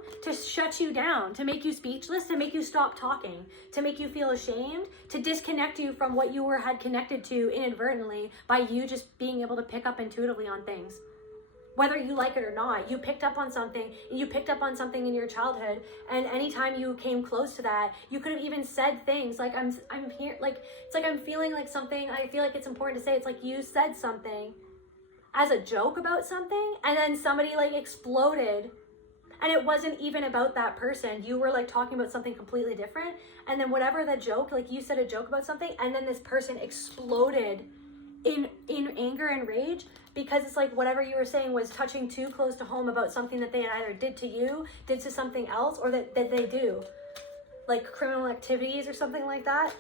to make you speechless, to make you stop talking, to make you feel ashamed, to disconnect you from what you had connected to inadvertently by you just being able to pick up intuitively on things. Whether you like it or not, you picked up on something in your childhood, and anytime you came close to that, you could have even said things like, I'm here, like, it's like I'm feeling like something, I feel like it's important to say, it's like you said something as a joke about something, and then somebody like exploded, and it wasn't even about that person. You were like talking about something completely different, and then whatever the joke, like you said a joke about something, and then this person exploded in anger and rage, because it's like whatever you were saying was touching too close to home about something that they either did to you, did to something else, or that they do, like criminal activities or something like that.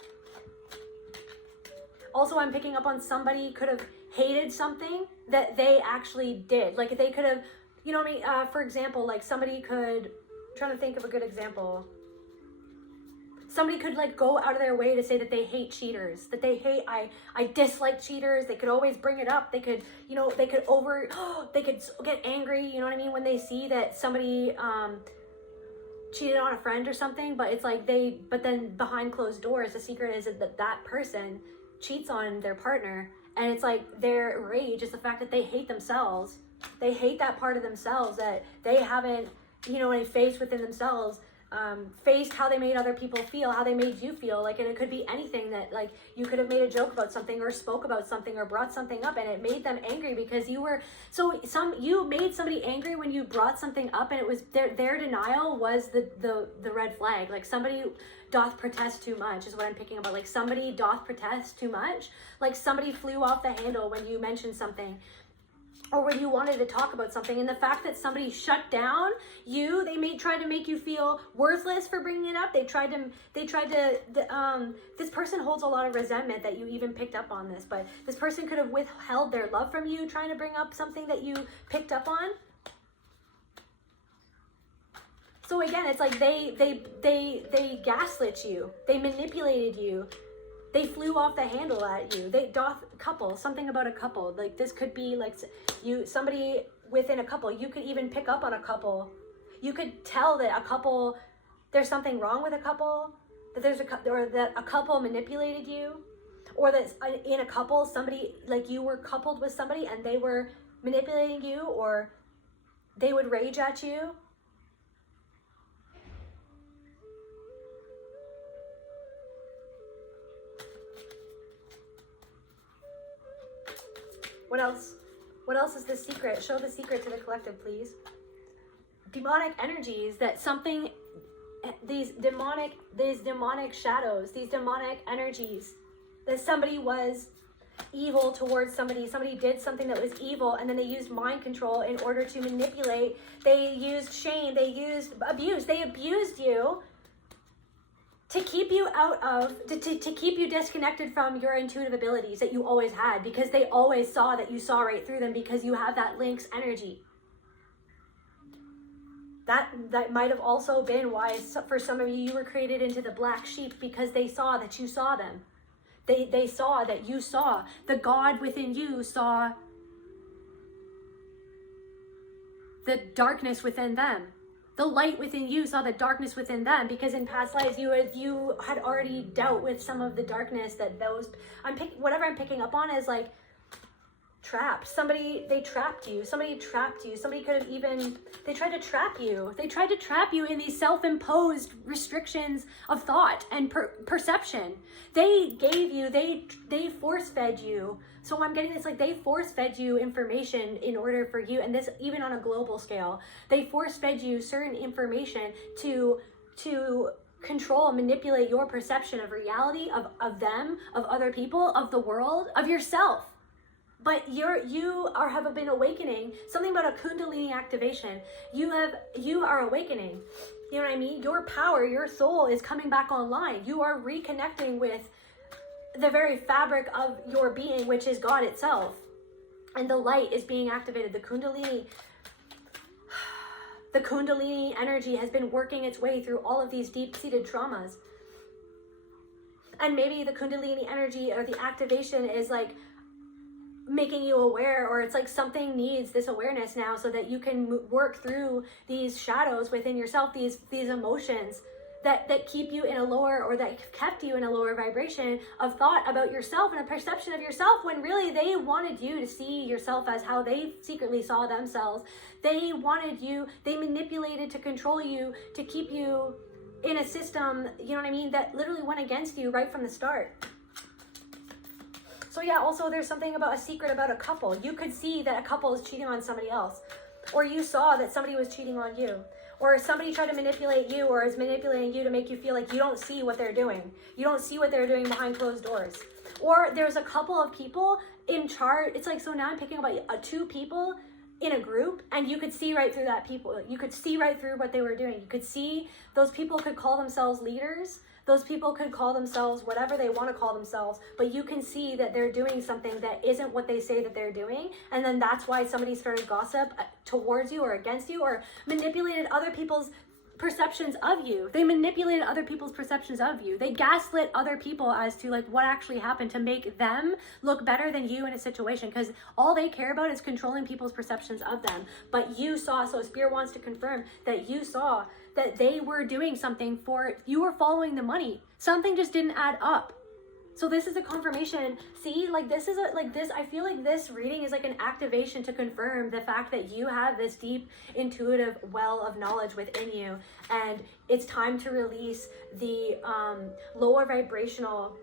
Also, I'm picking up on somebody could have hated something that they actually did. Like they could have, you know what I mean? For example, like somebody could, I'm trying to think of a good example. Somebody could like go out of their way to say that they hate cheaters, that they hate, I dislike cheaters. They could always bring it up. They could, you know, they could get angry, you know what I mean? When they see that somebody cheated on a friend or something, but it's like but then behind closed doors, the secret is that person cheats on their partner. And it's like their rage is the fact that they hate themselves. They hate that part of themselves that they haven't, you know, faced within themselves, faced how they made other people feel, how they made you feel. Like, and it could be anything that, like, you could have made a joke about something or spoke about something or brought something up, and it made them angry because you were, you made somebody angry when you brought something up, and it was their denial was the red flag. Like, somebody doth protest too much is what I'm picking up. Like, somebody doth protest too much. Like, somebody flew off the handle when you mentioned something, or when you wanted to talk about something. And the fact that somebody shut down you, tried to make you feel worthless for bringing it up. They tried to, this person holds a lot of resentment that you even picked up on this, but this person could have withheld their love from you, trying to bring up something that you picked up on. So again, it's like they gaslit you. They manipulated you. They flew off the handle at you. They doth couple, something about a couple. Like, this could be like somebody within a couple. You could even pick up on a couple. You could tell that a couple, there's something wrong with a couple, that a couple manipulated you, or that in a couple, somebody, like, you were coupled with somebody and they were manipulating you, or they would rage at you. What else? What else is the secret? Show the secret to the collective, please. Demonic energies, that something, these demonic shadows, these demonic energies, that somebody was evil towards somebody did something that was evil, and then they used mind control in order to manipulate. They used shame, they used abuse, they abused you to keep you to keep you disconnected from your intuitive abilities that you always had, because they always saw that you saw right through them, because you have that Lynx energy. That might have also been why, for some of you, you were created into the black sheep, because they saw that you saw them. They saw that you saw. The God within you saw the darkness within them. The light within you saw the darkness within them, because in past lives you had already dealt with some of the darkness that those, whatever I'm picking up on is like trapped. They trapped you. Somebody trapped you. Somebody could have even, they tried to trap you. They tried to trap you in these self-imposed restrictions of thought and perception. They gave you, they force-fed you. So I'm getting this, like, they force-fed you information in order for you, and this even on a global scale. They force-fed you certain information to control and manipulate your perception of reality, of them, of other people, of the world, of yourself. But you have been awakening. Something about a Kundalini activation. You are awakening. You know what I mean? Your power, your soul is coming back online. You are reconnecting with the very fabric of your being, which is God itself. And the light is being activated. The Kundalini energy has been working its way through all of these deep-seated traumas. And maybe the Kundalini energy or the activation is like making you aware, or it's like something needs this awareness now so that you can work through these shadows within yourself, these emotions that keep you in a lower, or that kept you in a lower vibration of thought about yourself and a perception of yourself, when really they wanted you to see yourself as how they secretly saw themselves. They wanted you, they manipulated to control you, to keep you in a system, you know what I mean, that literally went against you right from the start. So yeah, also there's something about a secret about a couple. You could see that a couple is cheating on somebody else, or you saw that somebody was cheating on you, or somebody tried to manipulate you, or is manipulating you to make you feel like you don't see what they're doing. You don't see what they're doing behind closed doors. Or there's a couple of people in charge. It's like, so now I'm picking about two people in a group, and you could see right through that people. You could see right through what they were doing. You could see those people could call themselves leaders. Those people could call themselves whatever they want to call themselves, but you can see that they're doing something that isn't what they say that they're doing. And then that's why somebody started gossip towards you or against you, or manipulated other people's perceptions of you. They manipulated other people's perceptions of you. They gaslit other people as to like what actually happened to make them look better than you in a situation, because all they care about is controlling people's perceptions of them. But you saw, so Spirit wants to confirm that you saw that they were doing something for, you were following the money. Something just didn't add up. So this is a confirmation. See, like this is I feel like this reading is like an activation to confirm the fact that you have this deep intuitive well of knowledge within you, and it's time to release the lower vibrational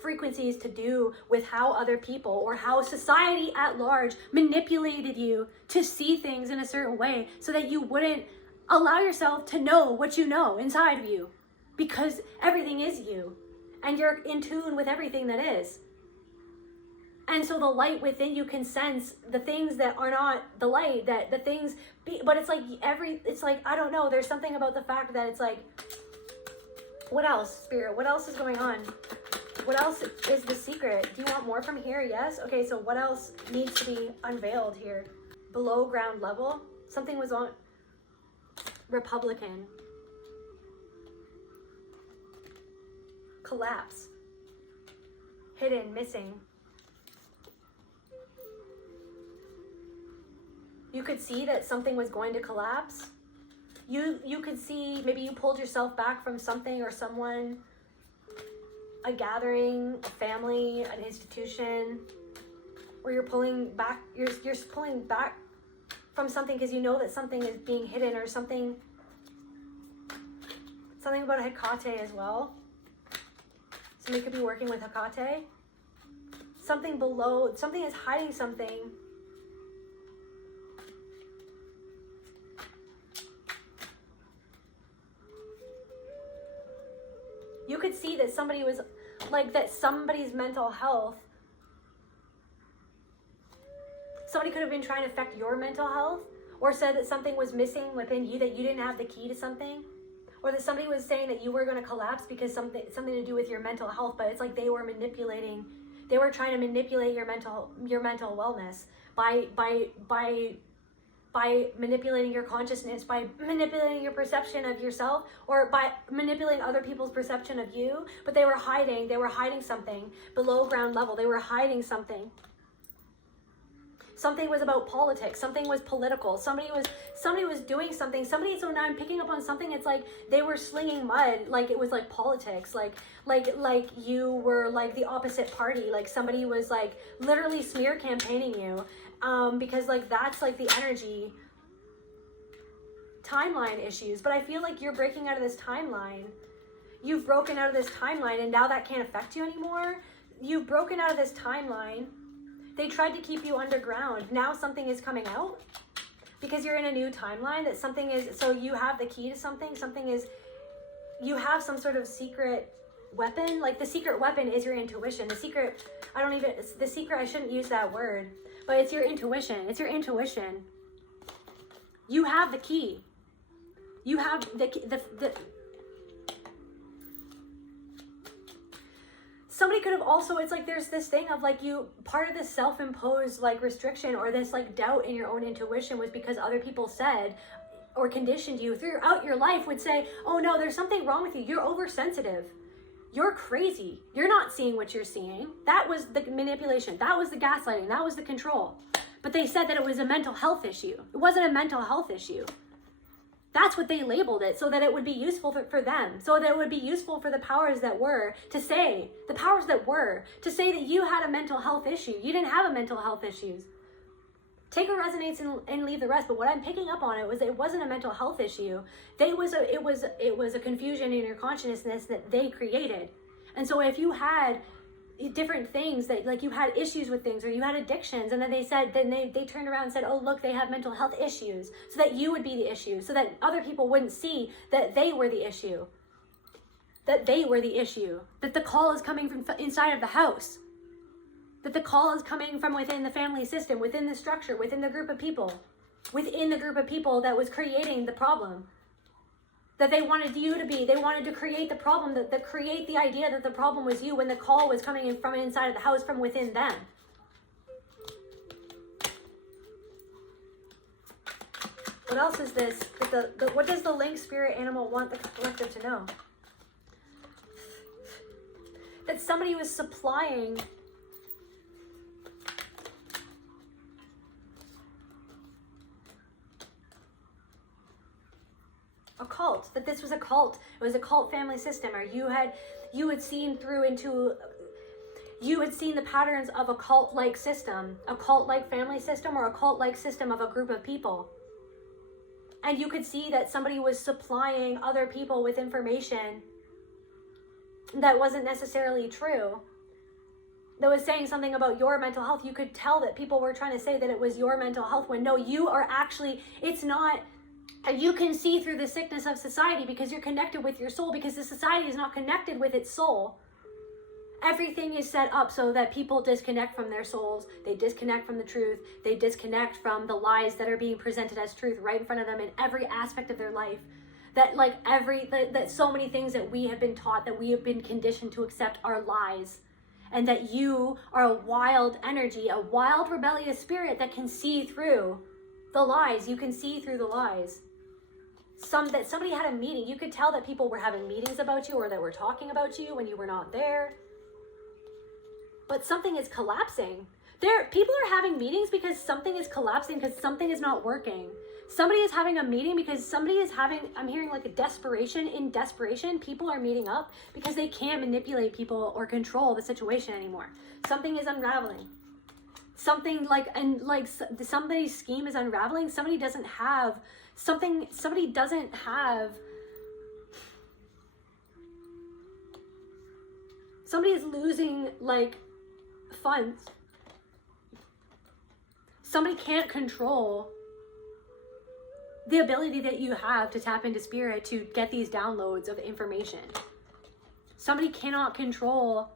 frequencies to do with how other people or how society at large manipulated you to see things in a certain way so that you wouldn't allow yourself to know what you know inside of you, because everything is you and you're in tune with everything that is. And so the light within you can sense the things that are not the light, that the things but it's like I don't know, there's something about the fact that it's like, what else, Spirit? What else is going on? What else is the secret? Do you want more from here? Yes? Okay, so what else needs to be unveiled here? Below ground level? Something was on Republican. Collapse. Hidden, missing. You could see that something was going to collapse. You could see, maybe you pulled yourself back from something or someone, a gathering, a family, an institution, or you're pulling back, you're pulling back from something because you know that something is being hidden, or something about Hecate as well. Somebody could be working with Hecate. Something below, something is hiding something. You could see that somebody was like, that somebody's mental health, somebody could have been trying to affect your mental health, or said that something was missing within you, that you didn't have the key to something, or that somebody was saying that you were going to collapse because something to do with your mental health. But it's like they were trying to manipulate your mental wellness by manipulating your consciousness, by manipulating your perception of yourself, or by manipulating other people's perception of you. But they were hiding something below ground level. They were hiding something. Something was about politics. Something was political. Somebody was doing something. So now I'm picking up on something. It's like they were slinging mud, like it was like politics, like you were like the opposite party. Like somebody was like literally smear campaigning you. Because like that's like the energy timeline issues. But I feel like you're breaking out of this timeline. You've broken out of this timeline, and now that can't affect you anymore. You've broken out of this timeline. They tried to keep you underground. Now something is coming out because you're in a new timeline. That something is, so you have the key to something. You have some sort of secret weapon. Like the secret weapon is your intuition. The secret, I shouldn't use that word. But it's your intuition. It's your intuition. You have the key. You have the somebody could have also, it's like there's this thing of like you, part of this self-imposed like restriction or this like doubt in your own intuition was because other people said or conditioned you throughout your life would say, oh no, there's something wrong with you. You're oversensitive. You're crazy. You're not seeing what you're seeing. That was the manipulation. That was the gaslighting. That was the control. But they said that it was a mental health issue. It wasn't a mental health issue. That's what they labeled it, so that it would be useful for them. So that it would be useful for the powers that were to say, that you had a mental health issue. You didn't have a mental health issues. Take what resonates and leave the rest. But what I'm picking up on it wasn't a mental health issue. It was a confusion in your consciousness that they created. And so if you had different things that like you had issues with things or you had addictions, and then they turned around and said, oh look, they have mental health issues, so that you would be the issue, so that other people wouldn't see that they were the issue. That the call is coming from inside of the house. That the call is coming from within the family system, within the structure, within the group of people that was creating the problem. That they wanted to create the problem, that create the idea that the problem was you when the call was coming in from inside of the house, from within them. What else is this? What does the Lynx spirit animal want the collective to know? That somebody was supplying a cult, that this was a cult. It was a cult family system, or you you had seen the patterns of a cult-like system, a cult-like family system, or a cult-like system of a group of people. And you could see that somebody was supplying other people with information that wasn't necessarily true, that was saying something about your mental health. You could tell that people were trying to say that it was your mental health, when no, you are actually, it's not. You can see through the sickness of society because you're connected with your soul, because the society is not connected with its soul. Everything is set up so that people disconnect from their souls. They disconnect from the truth. They disconnect from the lies that are being presented as truth right in front of them in every aspect of their life. That so many things that we have been taught, that we have been conditioned to accept, are lies. And that you are a wild energy, a wild rebellious spirit that can see through the lies. You can see through the lies. That somebody had a meeting. You could tell that people were having meetings about you, or that were talking about you when you were not there. But something is collapsing. People are having meetings because something is collapsing, because something is not working. Somebody is having a meeting because somebody is having, I'm hearing like a desperation. In desperation, people are meeting up because they can't manipulate people or control the situation anymore. Something is unraveling. Somebody's scheme is unraveling. Somebody doesn't have, somebody is losing funds. Somebody can't control the ability that you have to tap into spirit to get these downloads of information. Somebody cannot control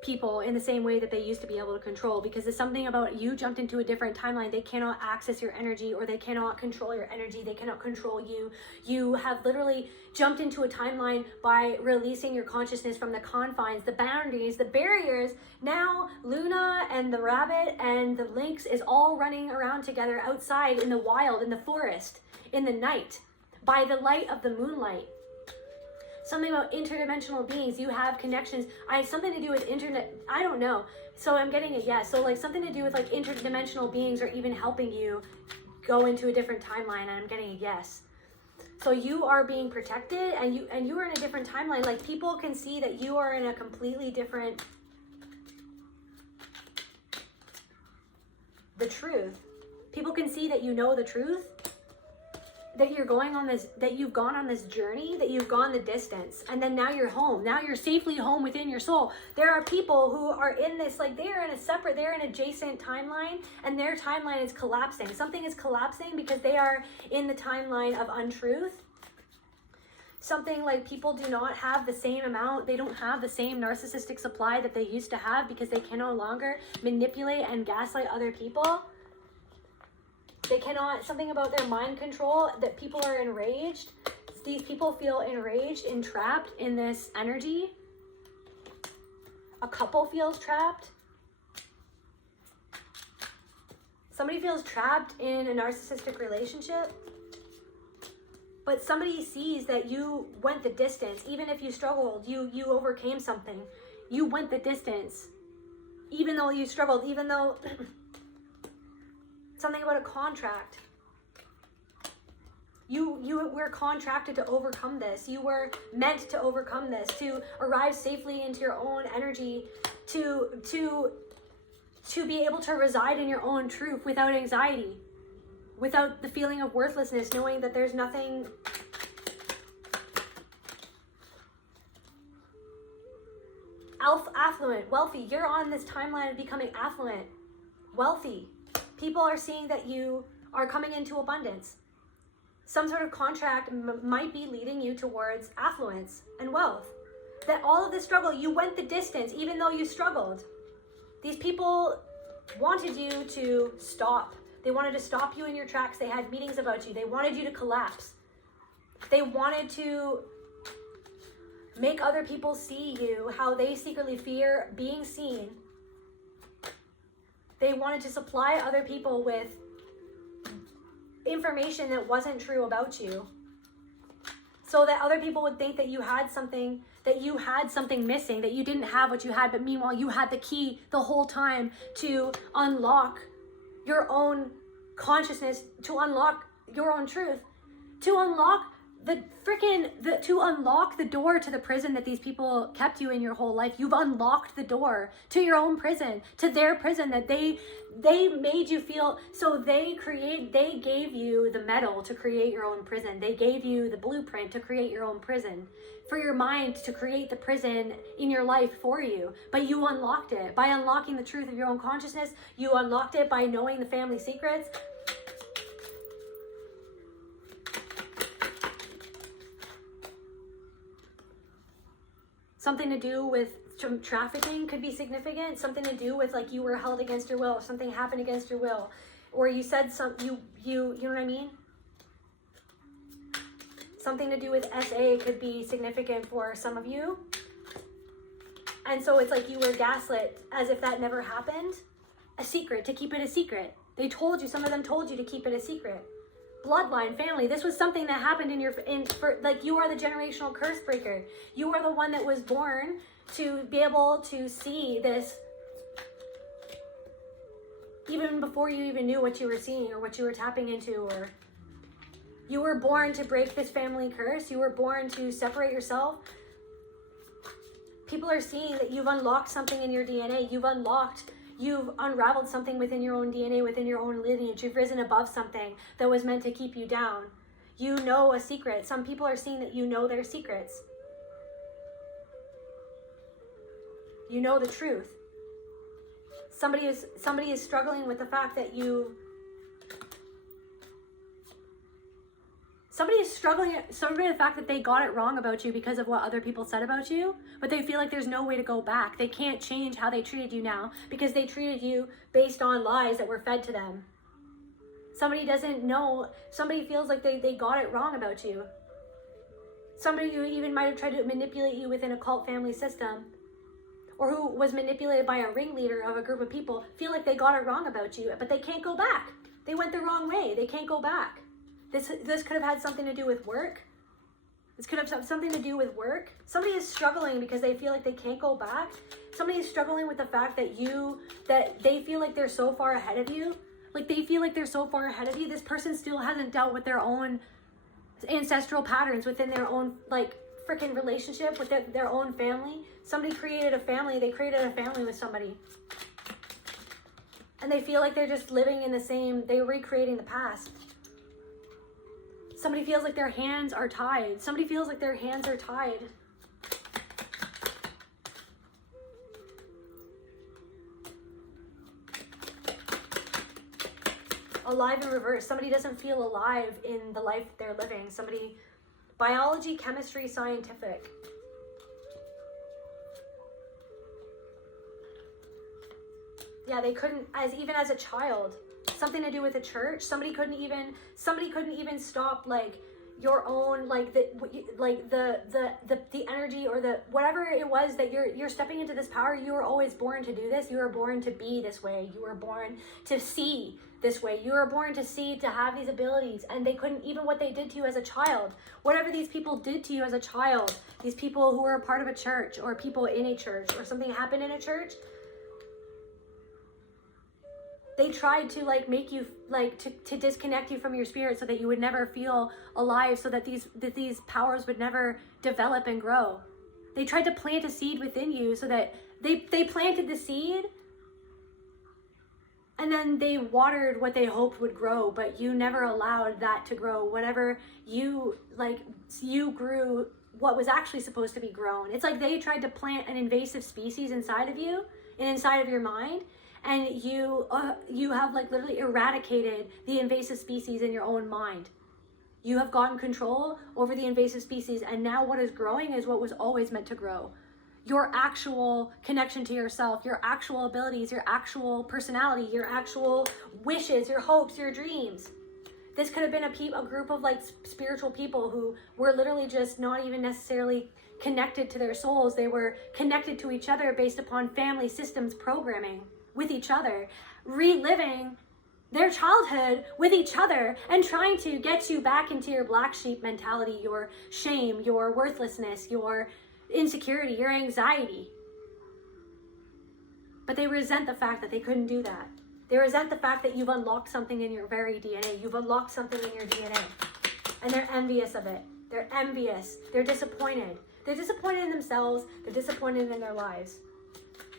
people in the same way that they used to be able to control, because there's something about you jumped into a different timeline. They cannot access your energy, or they cannot control your energy. They cannot control you. You have literally jumped into a timeline by releasing your consciousness from the confines, the boundaries, the barriers. Now Luna and the rabbit and the lynx is all running around together outside in the wild, in the forest, in the night, by the light of the moonlight. Something about interdimensional beings. You have connections. Something to do with internet. I don't know. So I'm getting a yes. So something to do with interdimensional beings, or even helping you go into a different timeline. And I'm getting a yes. So you are being protected, and you are in a different timeline. People can see that you are in a completely different. The truth. People can see that you know the truth. That you're going on this, that you've gone on this journey, that you've gone the distance, and then now you're home. Now you're safely home within your soul. There are people who are in this, they're in an adjacent timeline, and their timeline is collapsing. Something is collapsing because they are in the timeline of untruth. Something people do not have the same amount, they don't have the same narcissistic supply that they used to have, because they can no longer manipulate and gaslight other people. They cannot, something about their mind control, that people are enraged. These people feel enraged and trapped in this energy. A couple feels trapped. Somebody feels trapped in a narcissistic relationship. But somebody sees that you went the distance. Even if you struggled, you overcame something. You went the distance. Even though you struggled, even though... Something about a contract. You were contracted to overcome this. You were meant to overcome this, to arrive safely into your own energy, to be able to reside in your own truth without anxiety, without the feeling of worthlessness, knowing that there's nothing. Affluent, wealthy. You're on this timeline of becoming affluent, wealthy. People are seeing that you are coming into abundance. Some sort of contract might be leading you towards affluence and wealth. That all of the struggle, you went the distance, even though you struggled. These people wanted you to stop. They wanted to stop you in your tracks. They had meetings about you. They wanted you to collapse. They wanted to make other people see you, how they secretly fear being seen. They wanted to supply other people with information that wasn't true about you, so that other people would think that you had something missing, that you didn't have what you had, but meanwhile you had the key the whole time to unlock your own consciousness, to unlock your own truth, to unlock to unlock the door to the prison that these people kept you in your whole life. You've unlocked the door to your own prison, to their prison that they made you feel. So they gave you the metal to create your own prison. They gave you the blueprint to create your own prison, for your mind to create the prison in your life for you. But you unlocked it by unlocking the truth of your own consciousness. You unlocked it by knowing the family secrets. Something to do with trafficking could be significant. Something to do with like you were held against your will, or something happened against your will, or you said you know what I mean? Something to do with SA could be significant for some of you. And so it's like you were gaslit as if that never happened. A secret, to keep it a secret. They told you, some of them told you to keep it a secret. Bloodline, family, this was something that happened like you are the generational curse breaker. You are the one that was born to be able to see this even before you even knew what you were seeing or what you were tapping into, or you were born to break this family curse. You were born to separate yourself. People are seeing that you've unlocked something in your DNA. You've unraveled something within your own DNA, within your own lineage. You've risen above something that was meant to keep you down. You know a secret. Some people are seeing that you know their secrets. You know the truth. Somebody is struggling with the fact that somebody with the fact that they got it wrong about you because of what other people said about you, but they feel like there's no way to go back. They can't change how they treated you now because they treated you based on lies that were fed to them. Somebody doesn't know, somebody feels like they got it wrong about you. Somebody who even might have tried to manipulate you within a cult family system, or who was manipulated by a ringleader of a group of people, feel like they got it wrong about you, but they can't go back. They went the wrong way. They can't go back. This could have had something to do with work. This could have something to do with work. Somebody is struggling because they feel like they can't go back. Somebody is struggling with the fact that they feel like they're so far ahead of you. Like they feel like they're so far ahead of you. This person still hasn't dealt with their own ancestral patterns within their own like freaking relationship with their own family. Somebody created a family. They created a family with somebody. And they feel like they're just living in they're recreating the past. Somebody feels like their hands are tied. Somebody feels like their hands are tied. Alive in reverse. Somebody doesn't feel alive in the life they're living. Somebody, biology, chemistry, scientific. Yeah, they couldn't, even as a child. Something to do with the church. Somebody couldn't even stop like your own the energy or the whatever it was that you're stepping into this power. You were always born to do this. You were born to be this way. You were born to see this way. You were born to see, to have these abilities, and they couldn't, even what they did to you as a child, whatever these people did to you as a child, these people who were a part of a church or people in a church or something happened in a church. They tried to like make you like to disconnect you from your spirit so that you would never feel alive, so that these powers would never develop and grow. They tried to plant a seed within you so that they planted the seed and then they watered what they hoped would grow, but you never allowed that to grow. Whatever you grew what was actually supposed to be grown. It's like they tried to plant an invasive species inside of you and inside of your mind. And you have like literally eradicated the invasive species in your own mind. You have gotten control over the invasive species, and now what is growing is what was always meant to grow. Your actual connection to yourself, your actual abilities, your actual personality, your actual wishes, your hopes, your dreams. This could have been a group of like spiritual people who were literally just not even necessarily connected to their souls. They were connected to each other based upon family systems programming with each other, reliving their childhood with each other and trying to get you back into your black sheep mentality, your shame, your worthlessness, your insecurity, your anxiety. But they resent the fact that they couldn't do that. They resent the fact that you've unlocked something in your very DNA. You've unlocked something in your DNA. And they're envious of it. They're envious. They're disappointed. They're disappointed in themselves. They're disappointed in their lives.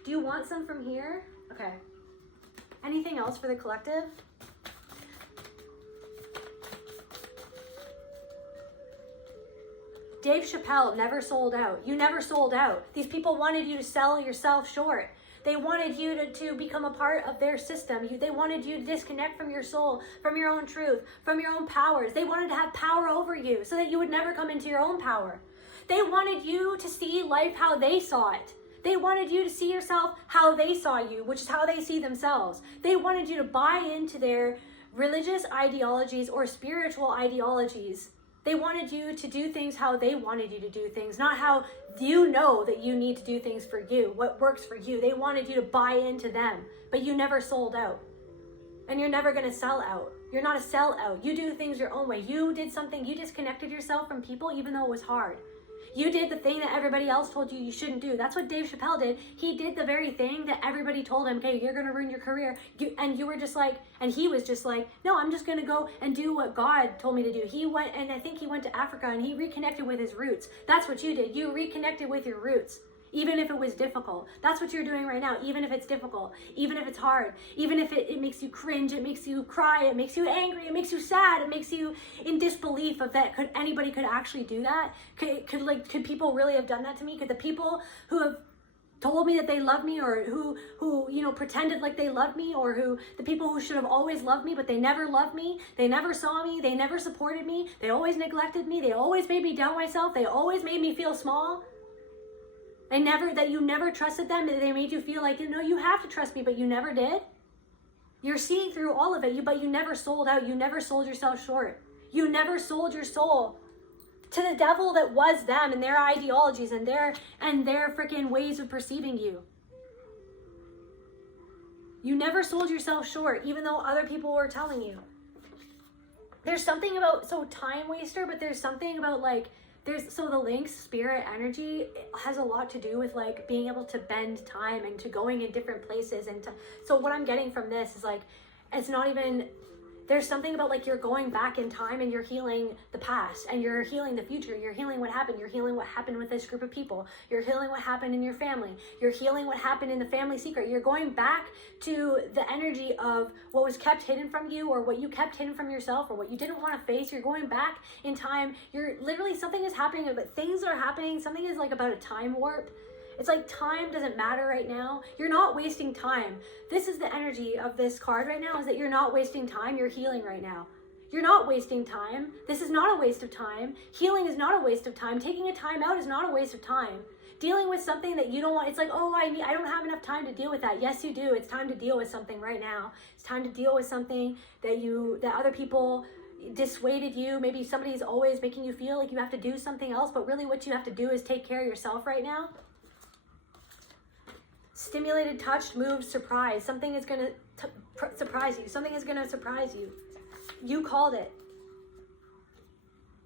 Do you want some from here? Okay. Anything else for the collective? Dave Chappelle never sold out. You never sold out. These people wanted you to sell yourself short. They wanted you to become a part of their system. They wanted you to disconnect from your soul, from your own truth, from your own powers. They wanted to have power over you so that you would never come into your own power. They wanted you to see life how they saw it. They wanted you to see yourself how they saw you, which is how they see themselves. They wanted you to buy into their religious ideologies or spiritual ideologies. They wanted you to do things how they wanted you to do things, not how you know that you need to do things for you, what works for you. They wanted you to buy into them, but you never sold out. And you're never going to sell out. You're not a sellout. You do things your own way. You did something, you disconnected yourself from people even though it was hard. You did the thing that everybody else told you shouldn't do. That's what Dave Chappelle did. He did the very thing that everybody told him, okay, you're going to ruin your career. And you were just like, and he was just like, no, I'm just going to go and do what God told me to do. He went, and I think he went to Africa and he reconnected with his roots. That's what you did. You reconnected with your roots. Even if it was difficult. That's what you're doing right now. Even if it's difficult, even if it's hard, even if it makes you cringe, it makes you cry, it makes you angry, it makes you sad, it makes you in disbelief of that. Could anybody could actually do that? Could people really have done that to me? Could the people who have told me that they love me, or who pretended like they loved me, or the people who should have always loved me but they never loved me, they never saw me, they never supported me, they always neglected me, they always made me doubt myself, they always made me feel small. That you never trusted them, that they made you feel like, you have to trust me, but you never did. You're seeing through all of it, but you never sold out. You never sold yourself short. You never sold your soul to the devil that was them and their ideologies and their freaking ways of perceiving you. You never sold yourself short, even though other people were telling you. There's something about, time waster, but there's something about the Lynx spirit energy has a lot to do with being able to bend time and to going in different places. So what I'm getting from this is it's not even, there's something about you're going back in time and you're healing the past and you're healing the future. You're healing what happened. You're healing what happened with this group of people. You're healing what happened in your family. You're healing what happened in the family secret. You're going back to the energy of what was kept hidden from you, or what you kept hidden from yourself, or what you didn't want to face. You're going back in time. You're literally, something is happening, but things are happening. Something is about a time warp. It's time doesn't matter right now. You're not wasting time. This is the energy of this card right now, is that you're not wasting time. You're healing right now. You're not wasting time. This is not a waste of time. Healing is not a waste of time. Taking a time out is not a waste of time. Dealing with something that you don't want, it's I don't have enough time to deal with that. Yes, you do. It's time to deal with something right now. It's time to deal with something that other people dissuaded you. Maybe somebody's always making you feel like you have to do something else, but really what you have to do is take care of yourself right now. Stimulated, touched, moved, surprise. Something is going to surprise you. Something is going to surprise you. You called it.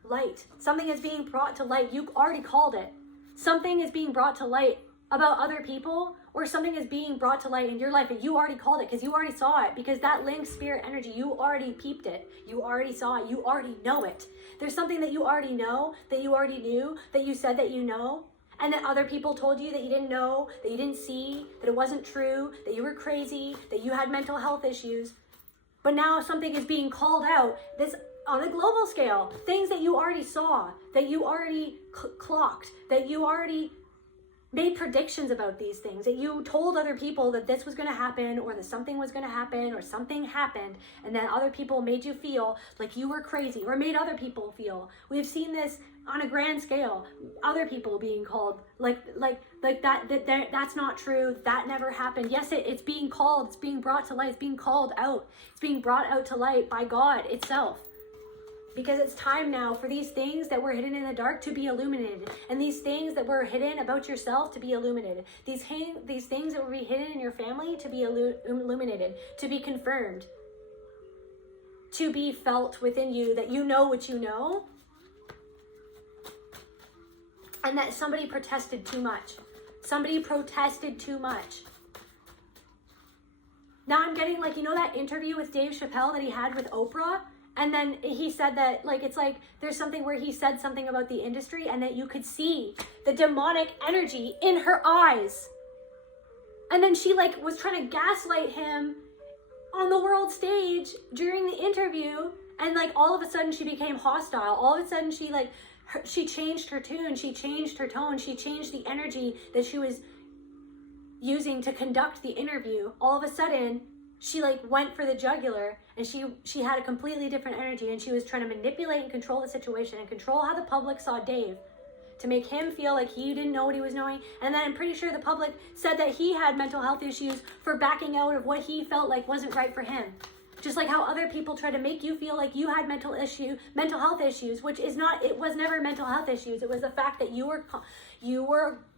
Light. Something is being brought to light. You already called it. Something is being brought to light about other people, or something is being brought to light in your life, and you already called it because you already saw it. Because that Lynx spirit energy, you already peeped it. You already saw it. You already know it. There's something that you already know, that you already knew, that you said that you know, and that other people told you that you didn't know, that you didn't see, that it wasn't true, that you were crazy, that you had mental health issues. But now something is being called out. This on a global scale, things that you already saw, that you already clocked, that you already made predictions about these things, that you told other people that this was going to happen, or that something was going to happen, or something happened, and then other people made you feel like you were crazy, or made other people feel. We've seen this on a grand scale, other people being called that's not true, that never happened. Yes, it's being called, it's being brought to light, it's being called out, it's being brought out to light by God itself. Because it's time now for these things that were hidden in the dark to be illuminated. And these things that were hidden about yourself to be illuminated. These things that will be hidden in your family to be illuminated, to be confirmed, to be felt within you, that you know what you know. And that somebody protested too much. Somebody protested too much. Now I'm getting that interview with Dave Chappelle that he had with Oprah? And then he said that, like, it's like there's something where he said something about the industry and that you could see the demonic energy in her eyes. And then she, like, was trying to gaslight him on the world stage during the interview. And, like, all of a sudden she became hostile. All of a sudden she, like, she changed her tune. She changed her tone. She changed the energy that she was using to conduct the interview. All of a sudden, she, like, went for the jugular, and she had a completely different energy, and she was trying to manipulate and control the situation and control how the public saw Dave to make him feel like he didn't know what he was knowing. And then I'm pretty sure the public said that he had mental health issues for backing out of what he felt like wasn't right for him. Just like how other people try to make you feel like you had mental health issues, which is not, it was never mental health issues. It was the fact that you were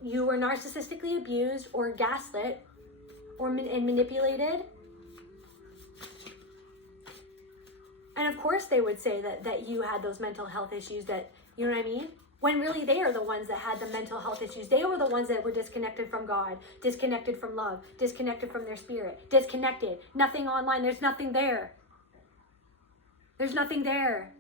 narcissistically abused or gaslit or manipulated. And of course they would say that you had those mental health issues, that, you know what I mean? When really they are the ones that had the mental health issues. They were the ones that were disconnected from God, disconnected from love, disconnected from their spirit, disconnected. Nothing online. There's nothing there. There's nothing there.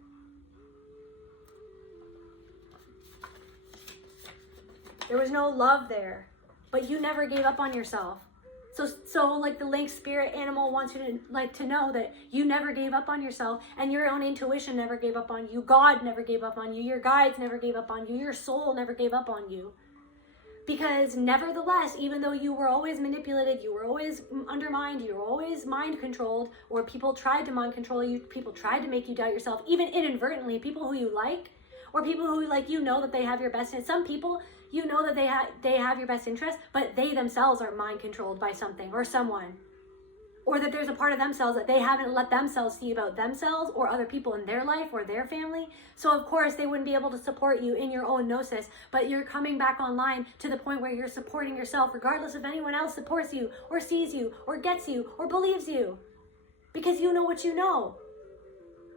There was no love there. But you never gave up on yourself. So like the Lynx spirit animal wants you to, like, to know that you never gave up on yourself, and your own intuition never gave up on you. God never gave up on you. Your guides never gave up on you. Your soul never gave up on you. Because nevertheless, even though you were always manipulated, you were always undermined, you were always mind controlled, or people tried to mind control you, people tried to make you doubt yourself, even inadvertently, people who you like, or people who, like, you know that they have your best interest. Some people, you know that they have your best interest, but they themselves are mind controlled by something or someone. Or that there's a part of themselves that they haven't let themselves see about themselves or other people in their life or their family. So of course they wouldn't be able to support you in your own gnosis, but you're coming back online to the point where you're supporting yourself regardless if anyone else supports you or sees you or gets you or believes you. Because you know what you know.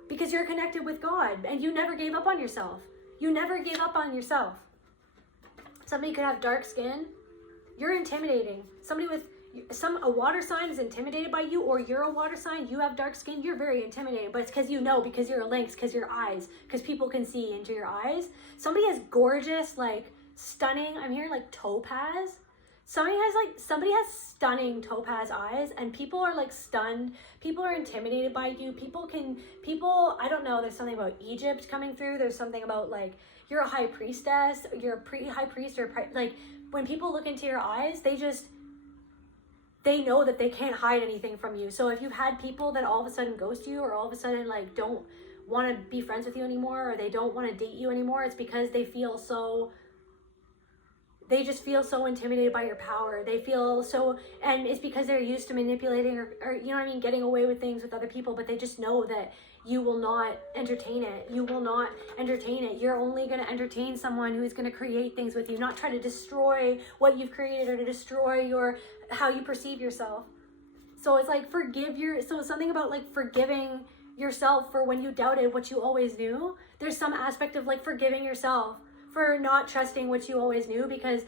Because you're connected with God and you never gave up on yourself. You never gave up on yourself. Somebody could have dark skin. You're intimidating. Somebody with a water sign is intimidated by you, or you're a water sign, you have dark skin, you're very intimidating. But it's because you know, because you're a lynx, because your eyes, because people can see into your eyes. Somebody has gorgeous, like, stunning, I'm hearing like topaz. Somebody has stunning topaz eyes, and people are like stunned. People are intimidated by you. I don't know, there's something about Egypt coming through. There's something about, like, you're a high priestess, you're a high priest, or like, when people look into your eyes, they know that they can't hide anything from you. So if you've had people that all of a sudden ghost you, or all of a sudden, like, don't want to be friends with you anymore, or they don't want to date you anymore, it's because they just feel so intimidated by your power. They feel so, and it's because they're used to manipulating or you know what I mean, getting away with things with other people, but they just know that you will not entertain it. You will not entertain it. You're only going to entertain someone who is going to create things with you, not try to destroy what you've created or to destroy how you perceive yourself. So it's like so something about, like, forgiving yourself for when you doubted what you always knew. There's some aspect of, like, forgiving yourself for not trusting what you always knew, because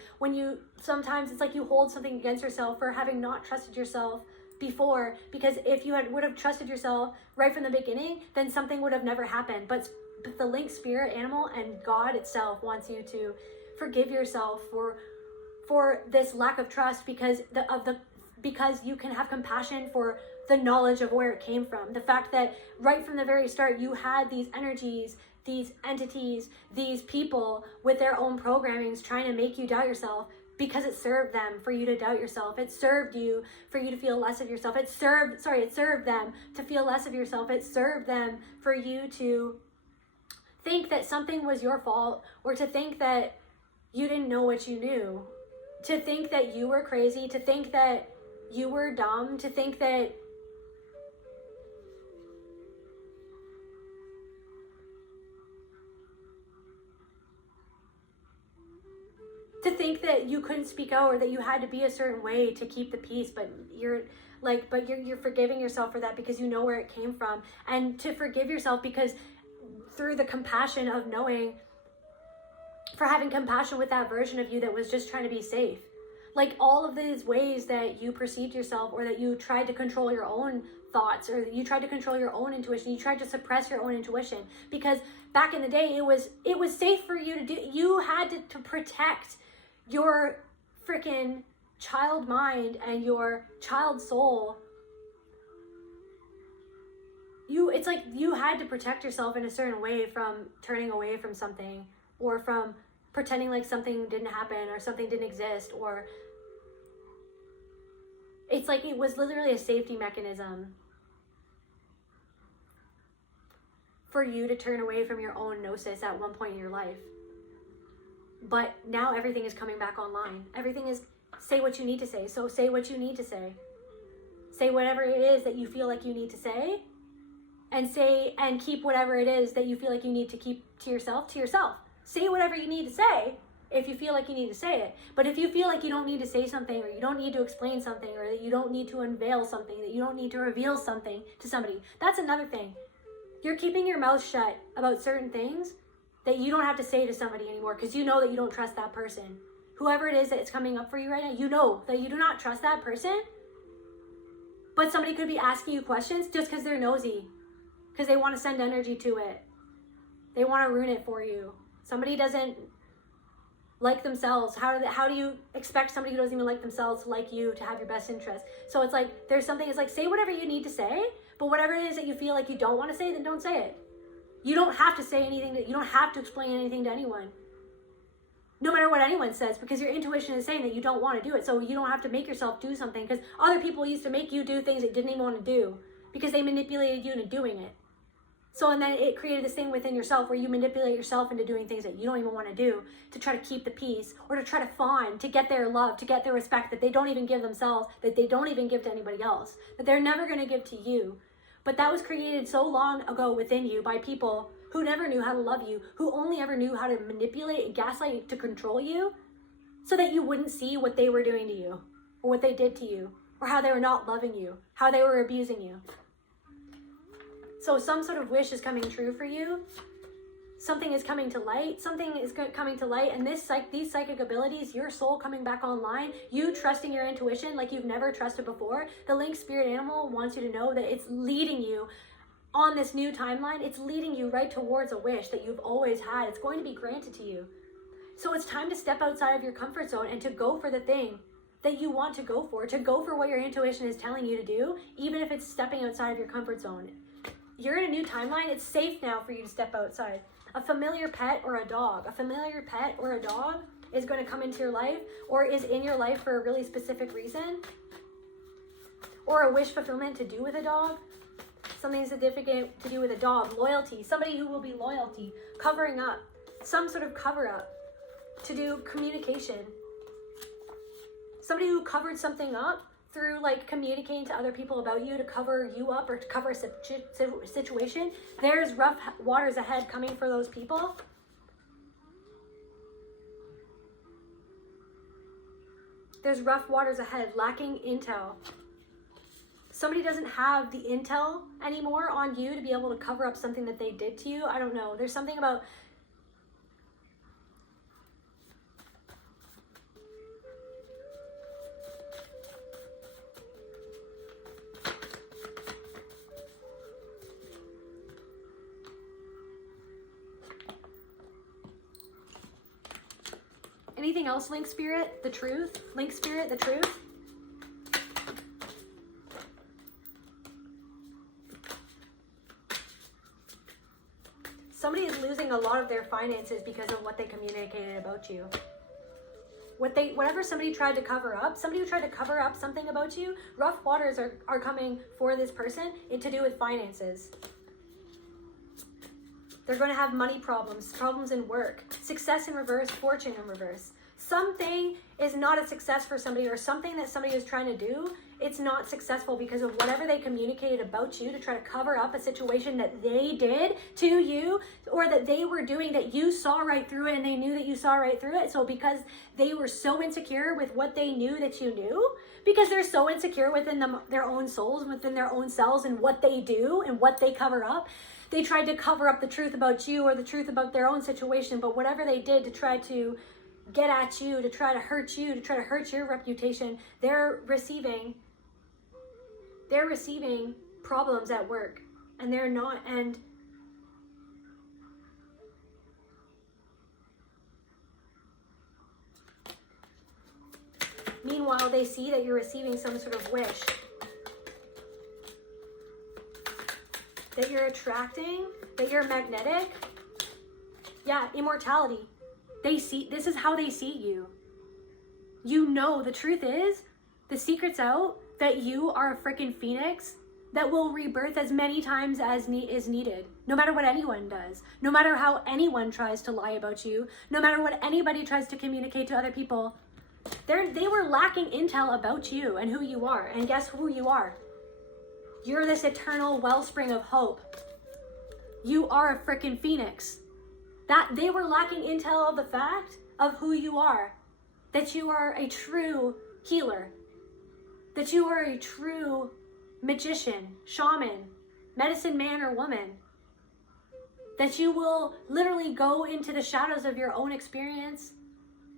sometimes it's like you hold something against yourself for having not trusted yourself before, because if you would have trusted yourself right from the beginning, then something would have never happened. But the Lynx spirit animal and God itself wants you to forgive yourself for this lack of trust, because you can have compassion for the knowledge of where it came from. The fact that right from the very start you had these energies, these entities, these people with their own programmings trying to make you doubt yourself, because it served them for you to doubt yourself. It served you for you to feel less of yourself. It served them to feel less of yourself. It served them for you to think that something was your fault, or to think that you didn't know what you knew, to think that you were crazy, to think that you were dumb, to think that you couldn't speak out, or that you had to be a certain way to keep the peace. But you're forgiving yourself for that, because you know where it came from. And to forgive yourself because through the compassion of knowing, for having compassion with that version of you that was just trying to be safe. Like all of these ways that you perceived yourself, or that you tried to control your own thoughts, or you tried to control your own intuition, you tried to suppress your own intuition, because back in the day it was safe for you to do. You had to protect your freaking child mind and your child soul. It's like you had to protect yourself in a certain way from turning away from something, or from pretending like something didn't happen or something didn't exist, or it's like it was literally a safety mechanism for you to turn away from your own gnosis at one point in your life. But now everything is coming back online. Everything is, say what you need to say. So say what you need to say. Say whatever it is that you feel like you need to say, and keep whatever it is that you feel like you need to keep to yourself. Say whatever you need to say if you feel like you need to say it. But if you feel like you don't need to say something, or you don't need to explain something, or that you don't need to unveil something, that you don't need to reveal something to somebody, that's another thing. You're keeping your mouth shut about certain things that you don't have to say to somebody anymore, because you know that you don't trust that person. Whoever it is that's coming up for you right now, you know that you do not trust that person. But somebody could be asking you questions just because they're nosy, because they want to send energy to it. They want to ruin it for you. Somebody doesn't like themselves. How do you expect somebody who doesn't even like themselves to like you, to have your best interest? So it's like, there's something, it's like, say whatever you need to say, but whatever it is that you feel like you don't want to say, then don't say it. You don't have to say anything, you don't have to explain anything to anyone. No matter what anyone says, because your intuition is saying that you don't want to do it. So you don't have to make yourself do something, because other people used to make you do things that you didn't even want to do, because they manipulated you into doing it. So, and then it created this thing within yourself where you manipulate yourself into doing things that you don't even want to do, to try to keep the peace, or to try to fawn, to get their love, to get their respect that they don't even give themselves, that they don't even give to anybody else, that they're never going to give to you. But that was created so long ago within you by people who never knew how to love you, who only ever knew how to manipulate and gaslight to control you, so that you wouldn't see what they were doing to you, or what they did to you, or how they were not loving you, how they were abusing you. So some sort of wish is coming true for you. Something is coming to light. Something is coming to light. And these psychic abilities, your soul coming back online, you trusting your intuition like you've never trusted before. The Lynx spirit animal wants you to know that it's leading you on this new timeline. It's leading you right towards a wish that you've always had. It's going to be granted to you. So it's time to step outside of your comfort zone and to go for the thing that you want to go for what your intuition is telling you to do, even if it's stepping outside of your comfort zone. You're in a new timeline. It's safe now for you to step outside. A familiar pet or a dog. A familiar pet or a dog is going to come into your life, or is in your life for a really specific reason. Or a wish fulfillment to do with a dog. Something significant to do with a dog. Loyalty. Somebody who will be loyalty. Covering up. Some sort of cover up. To do communication. Somebody who covered something up through like communicating to other people about you, to cover you up or to cover a situation. There's rough waters ahead coming for those people. There's rough waters ahead, lacking intel. Somebody doesn't have the intel anymore on you to be able to cover up something that they did to you. I don't know. There's something about anything else, Lynx spirit, the truth? Lynx spirit, the truth? Somebody is losing a lot of their finances because of what they communicated about you. Whatever somebody tried to cover up, somebody who tried to cover up something about you, rough waters are coming for this person to do with finances. They're going to have money problems, problems in work, success in reverse, fortune in reverse. Something is not a success for somebody, or something that somebody is trying to do, it's not successful because of whatever they communicated about you to try to cover up a situation that they did to you, or that they were doing that you saw right through it, and they knew that you saw right through it. So because they were so insecure with what they knew that you knew, because they're so insecure within their own souls, within their own selves, and what they do and what they cover up, they tried to cover up the truth about you or the truth about their own situation. But whatever they did to try to get at you, to try to hurt you, to try to hurt your reputation. They're receiving problems at work, and they're not, and meanwhile they see that you're receiving some sort of wish, that you're attracting, that you're magnetic. Yeah, immortality. They see, this is how they see you. You know, the truth is, the secret's out, that you are a freaking phoenix that will rebirth as many times as is needed. No matter what anyone does. No matter how anyone tries to lie about you. No matter what anybody tries to communicate to other people. They were lacking intel about you and who you are. And guess who you are? You're this eternal wellspring of hope. You are a freaking phoenix. That they were lacking intel of the fact of who you are. That you are a true healer. That you are a true magician, shaman, medicine man or woman. That you will literally go into the shadows of your own experience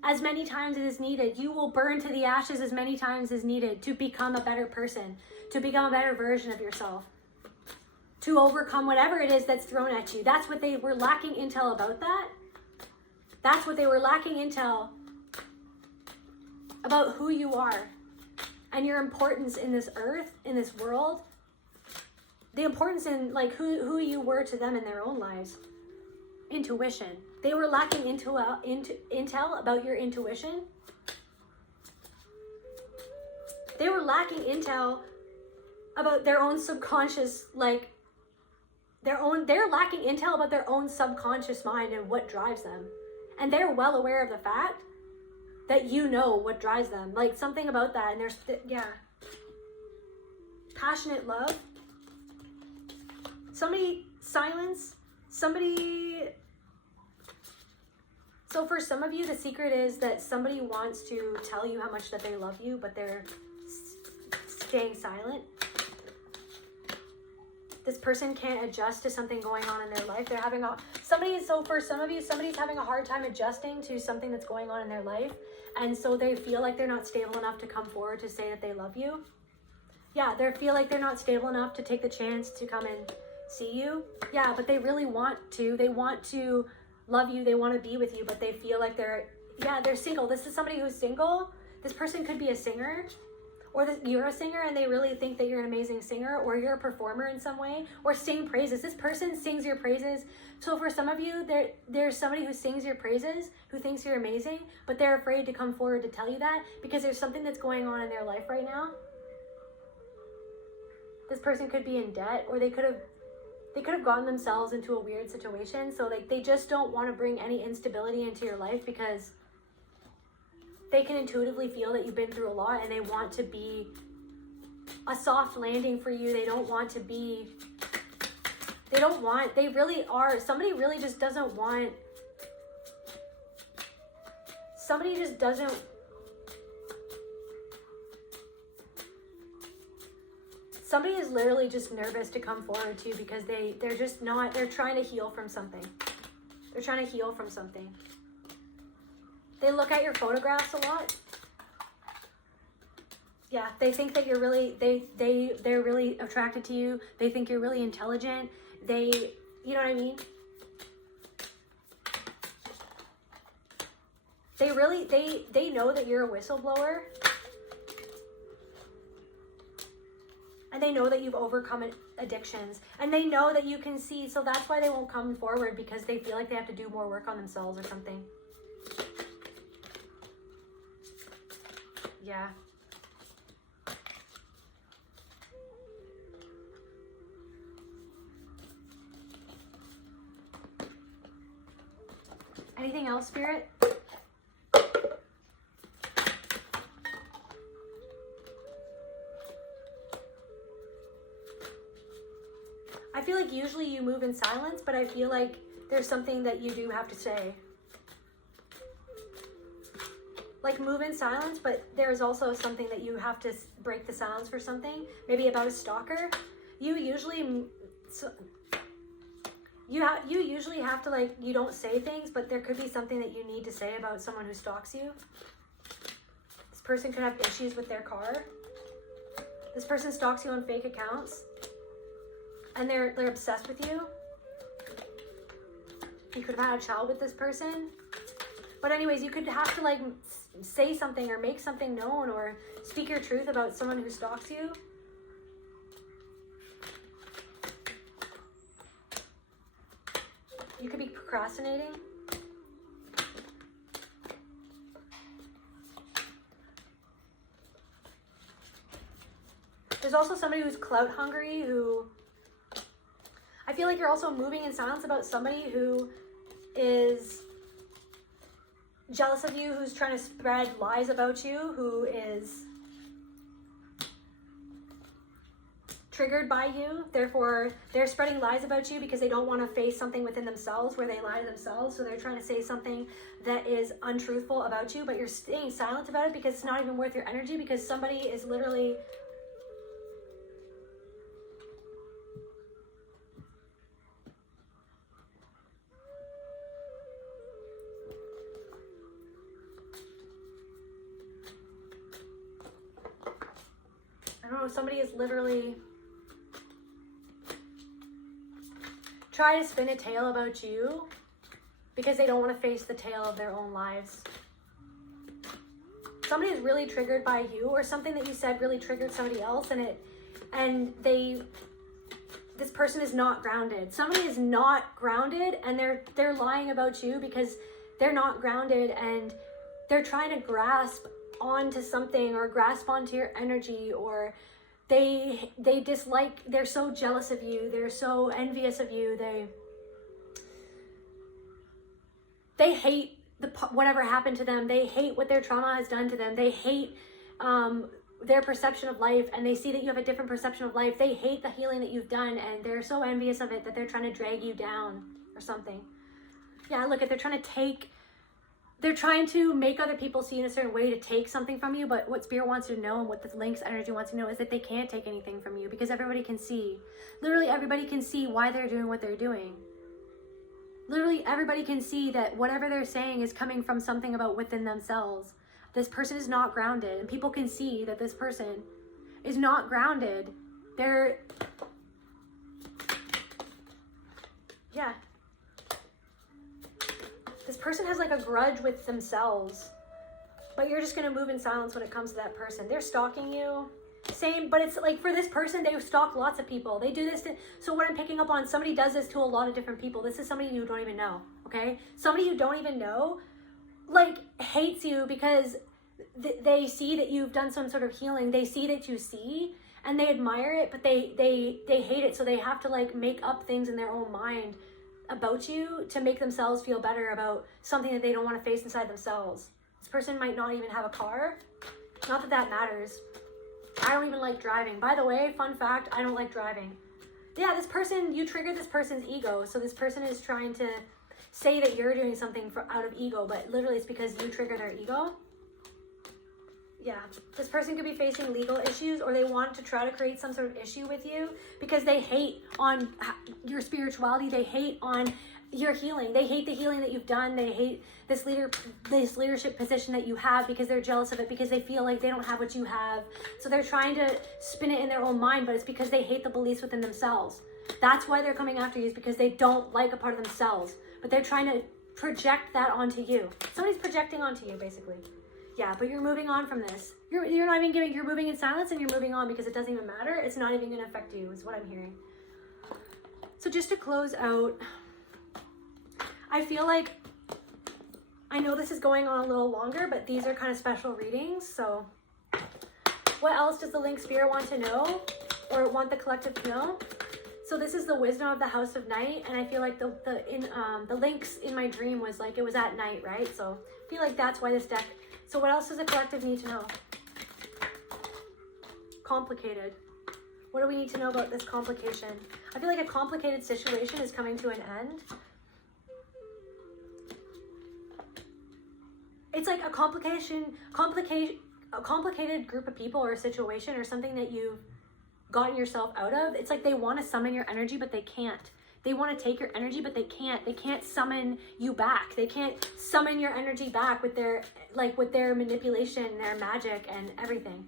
as many times as is needed. You will burn to the ashes as many times as needed to become a better person, to become a better version of yourself, to overcome whatever it is that's thrown at you. That's what they were lacking intel about that. That's what they were lacking intel about who you are and your importance in this earth, in this world. The importance in like who you were to them in their own lives. Intuition. They were lacking intel about your intuition. They were lacking intel about their own subconscious, like they're lacking intel about their own subconscious mind and what drives them. And they're well aware of the fact that you know what drives them. Like something about that. And there's, yeah. Passionate love. Somebody, silence. Somebody. So for some of you, the secret is that somebody wants to tell you how much that they love you, but they're staying silent. This person can't adjust to something going on in their life. They're having so for some of you, somebody's having a hard time adjusting to something that's going on in their life. And so they feel like they're not stable enough to come forward to say that they love you. Yeah, they feel like they're not stable enough to take the chance to come and see you. Yeah, but they really want to. They want to love you. They want to be with you, but they feel like they're single. This is somebody who's single. This person could be a singer. Or you're a singer and they really think that you're an amazing singer, or you're a performer in some way, or sing praises. This person sings your praises. So for some of you, there's somebody who sings your praises, who thinks you're amazing, but they're afraid to come forward to tell you that because there's something that's going on in their life right now. This person could be in debt, or they could have gotten themselves into a weird situation. So like they just don't want to bring any instability into your life because they can intuitively feel that you've been through a lot and they want to be a soft landing for you. They really are. Somebody really just doesn't want, somebody just doesn't, somebody is literally just nervous to come forward to you because they're just not, they're trying to heal from something. They're trying to heal from something. They look at your photographs a lot. Yeah, they think that you're really, they're really attracted to you. They think you're really intelligent. You know what I mean? They know that you're a whistleblower. And they know that you've overcome addictions. And they know that you can see, so that's why they won't come forward, because they feel like they have to do more work on themselves or something. Yeah. Anything else, Spirit? I feel like usually you move in silence, but I feel like there's something that you do have to say. Like move in silence, but there's also something that you have to break the silence for something. Maybe about a stalker. You usually, You usually have to, like, you don't say things, but there could be something that you need to say about someone who stalks you. This person could have issues with their car. This person stalks you on fake accounts, and they're obsessed with you. You could have had a child with this person. But anyways, you could have to, like, say something or make something known or speak your truth about someone who stalks you. You could be procrastinating. There's also somebody who's clout hungry, who I feel like you're also moving in silence about somebody who is jealous of you, who's trying to spread lies about you, who is triggered by you. Therefore, they're spreading lies about you because they don't want to face something within themselves where they lie to themselves. So they're trying to say something that is untruthful about you, but you're staying silent about it because it's not even worth your energy, because somebody is literally somebody is literally trying to spin a tale about you because they don't want to face the tale of their own lives. Somebody is really triggered by you, or something that you said really triggered somebody else, and this person is not grounded. Somebody is not grounded, and they're lying about you because they're not grounded, and they're trying to grasp onto something or grasp onto your energy, or they dislike, they're so jealous of you, they're so envious of you, they hate whatever happened to them, they hate what their trauma has done to them, they hate their perception of life, and they see that you have a different perception of life, they hate the healing that you've done, and they're so envious of it that they're trying to drag you down or something. Yeah, look, they're trying to make other people see in a certain way to take something from you, but what Spirit wants you to know and what the Lynx energy wants you to know is that they can't take anything from you, because everybody can see. Literally everybody can see why they're doing what they're doing. Literally everybody can see that whatever they're saying is coming from something about within themselves. This person is not grounded, and people can see that this person is not grounded. This person has like a grudge with themselves, but you're just going to move in silence when it comes to that person. They're stalking you. Same, but it's like for this person, they stalk lots of people. They do this. So what I'm picking up on, somebody does this to a lot of different people. This is somebody you don't even know, okay? Somebody you don't even know, like, hates you because they see that you've done some sort of healing. They see that you see, and they admire it, but they hate it. So they have to like make up things in their own mind about you to make themselves feel better about something that they don't want to face inside themselves. This person might not even have a car. Not that that matters. I don't even like driving. By the way, fun fact, I don't like driving. Yeah, this person, you triggered this person's ego. So this person is trying to say that you're doing something out of ego, but literally it's because you trigger their ego. Yeah, this person could be facing legal issues, or they want to try to create some sort of issue with you because they hate on your spirituality. They hate on your healing. They hate the healing that you've done. They hate this leadership position that you have because they're jealous of it, because they feel like they don't have what you have. So they're trying to spin it in their own mind, but it's because they hate the beliefs within themselves. That's why they're coming after you, is because they don't like a part of themselves, but they're trying to project that onto you. Somebody's projecting onto you, basically. Yeah, but you're moving on from this. You're not even you're moving in silence, and you're moving on because it doesn't even matter. It's not even going to affect you, is what I'm hearing. So just to close out, I feel like, I know this is going on a little longer, but these are kind of special readings. So what else does the Lynx Spirit want to know, or want the collective to know? So this is the wisdom of the House of Night, and I feel like the Lynx in my dream was like, it was at night, right? So I feel like that's why this deck. So what else does the collective need to know? Complicated. What do we need to know about this complication? I feel like a complicated situation is coming to an end. It's like a complicated group of people or a situation or something that you've gotten yourself out of. It's like they want to summon your energy, but they can't. They want to take your energy, but they can't. They can't summon you back. They can't summon your energy back with their, like, with their manipulation, their magic and everything.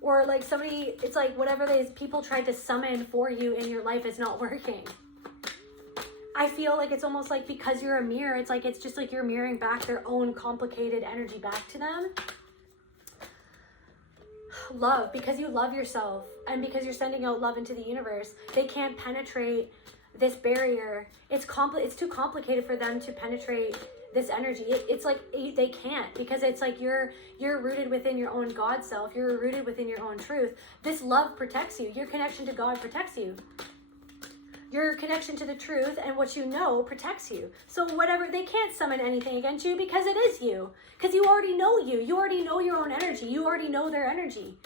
Or like somebody, it's like whatever people tried to summon for you in your life is not working. I feel like it's almost like because you're a mirror, it's like, it's just like you're mirroring back their own complicated energy back to them. Love, because you love yourself and because you're sending out love into the universe, they can't penetrate this barrier. It's too complicated for them to penetrate this energy. It's like they can't, because it's like you're rooted within your own God self. You're rooted within your own truth. This love protects you. Your connection to God protects you. Your connection to the truth and what you know protects you. So whatever, they can't summon anything against you because it is you. Because you already know you. You already know your own energy. You already know their energy.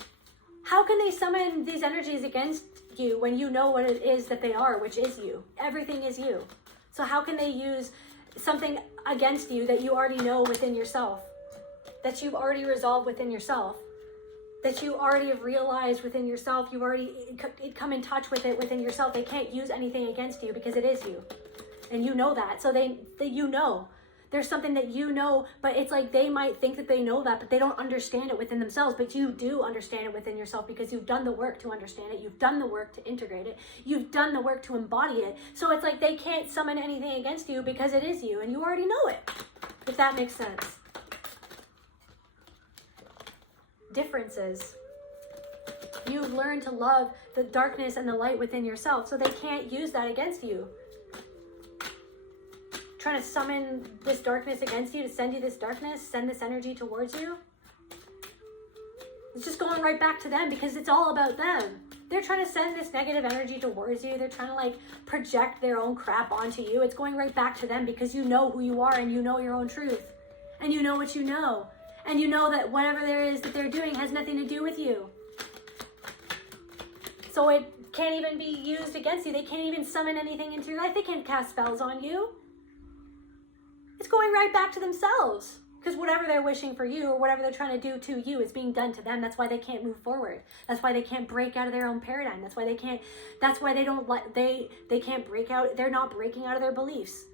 How can they summon these energies against you when you know what it is that they are, which is you? Everything is you. So how can they use something against you that you already know within yourself? That you've already resolved within yourself? That you already have realized within yourself, you've already come in touch with it within yourself. They can't use anything against you because it is you. And you know that. So you know. There's something that you know, but it's like they might think that they know that, but they don't understand it within themselves. But you do understand it within yourself because you've done the work to understand it. You've done the work to integrate it. You've done the work to embody it. So it's like they can't summon anything against you because it is you and you already know it, if that makes sense. Differences. You've learned to love the darkness and the light within yourself, so they can't use that against you. Trying to summon this darkness against you, to send you this darkness, send this energy towards you. It's just going right back to them because it's all about them. They're trying to send this negative energy towards you. They're trying to like project their own crap onto you. It's going right back to them because you know who you are and you know your own truth. And you know what you know. And you know that whatever there is that they're doing has nothing to do with you. So it can't even be used against you. They can't even summon anything into your life. They can't cast spells on you. It's going right back to themselves. Because whatever they're wishing for you or whatever they're trying to do to you is being done to them. That's why they can't move forward. That's why they can't break out of their own paradigm. That's why they can't break out. They're not breaking out of their beliefs.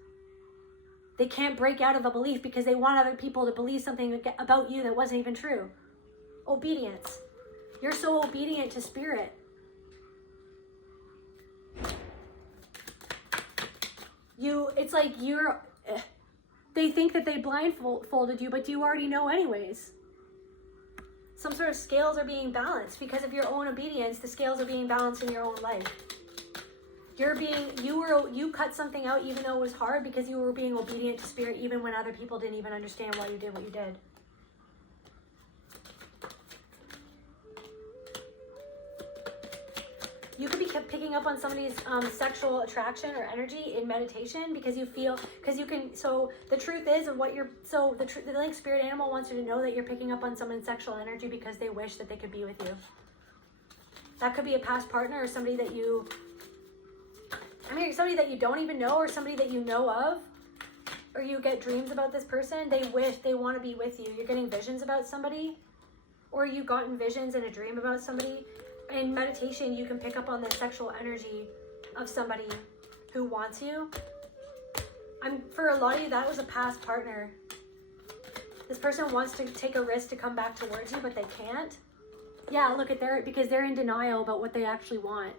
They can't break out of a belief because they want other people to believe something about you that wasn't even true. Obedience. You're so obedient to spirit. It's like they think that they blindfolded you, but you already know anyways. Some sort of scales are being balanced because of your own obedience. The scales are being balanced in your own life. You cut something out even though it was hard because you were being obedient to spirit even when other people didn't even understand why you did what you did. You could be picking up on somebody's sexual attraction or energy in meditation because you can, so the truth is of what the Lynx spirit animal wants you to know that you're picking up on someone's sexual energy because they wish that they could be with you. That could be a past partner or somebody that you don't even know or somebody that you know of, or you get dreams about this person. They want to be with you. You're getting visions about somebody, or you've gotten visions in a dream about somebody. In meditation, you can pick up on the sexual energy of somebody who wants you. For a lot of you, that was a past partner. This person wants to take a risk to come back towards you, but they can't. Yeah, look at because they're in denial about what they actually want.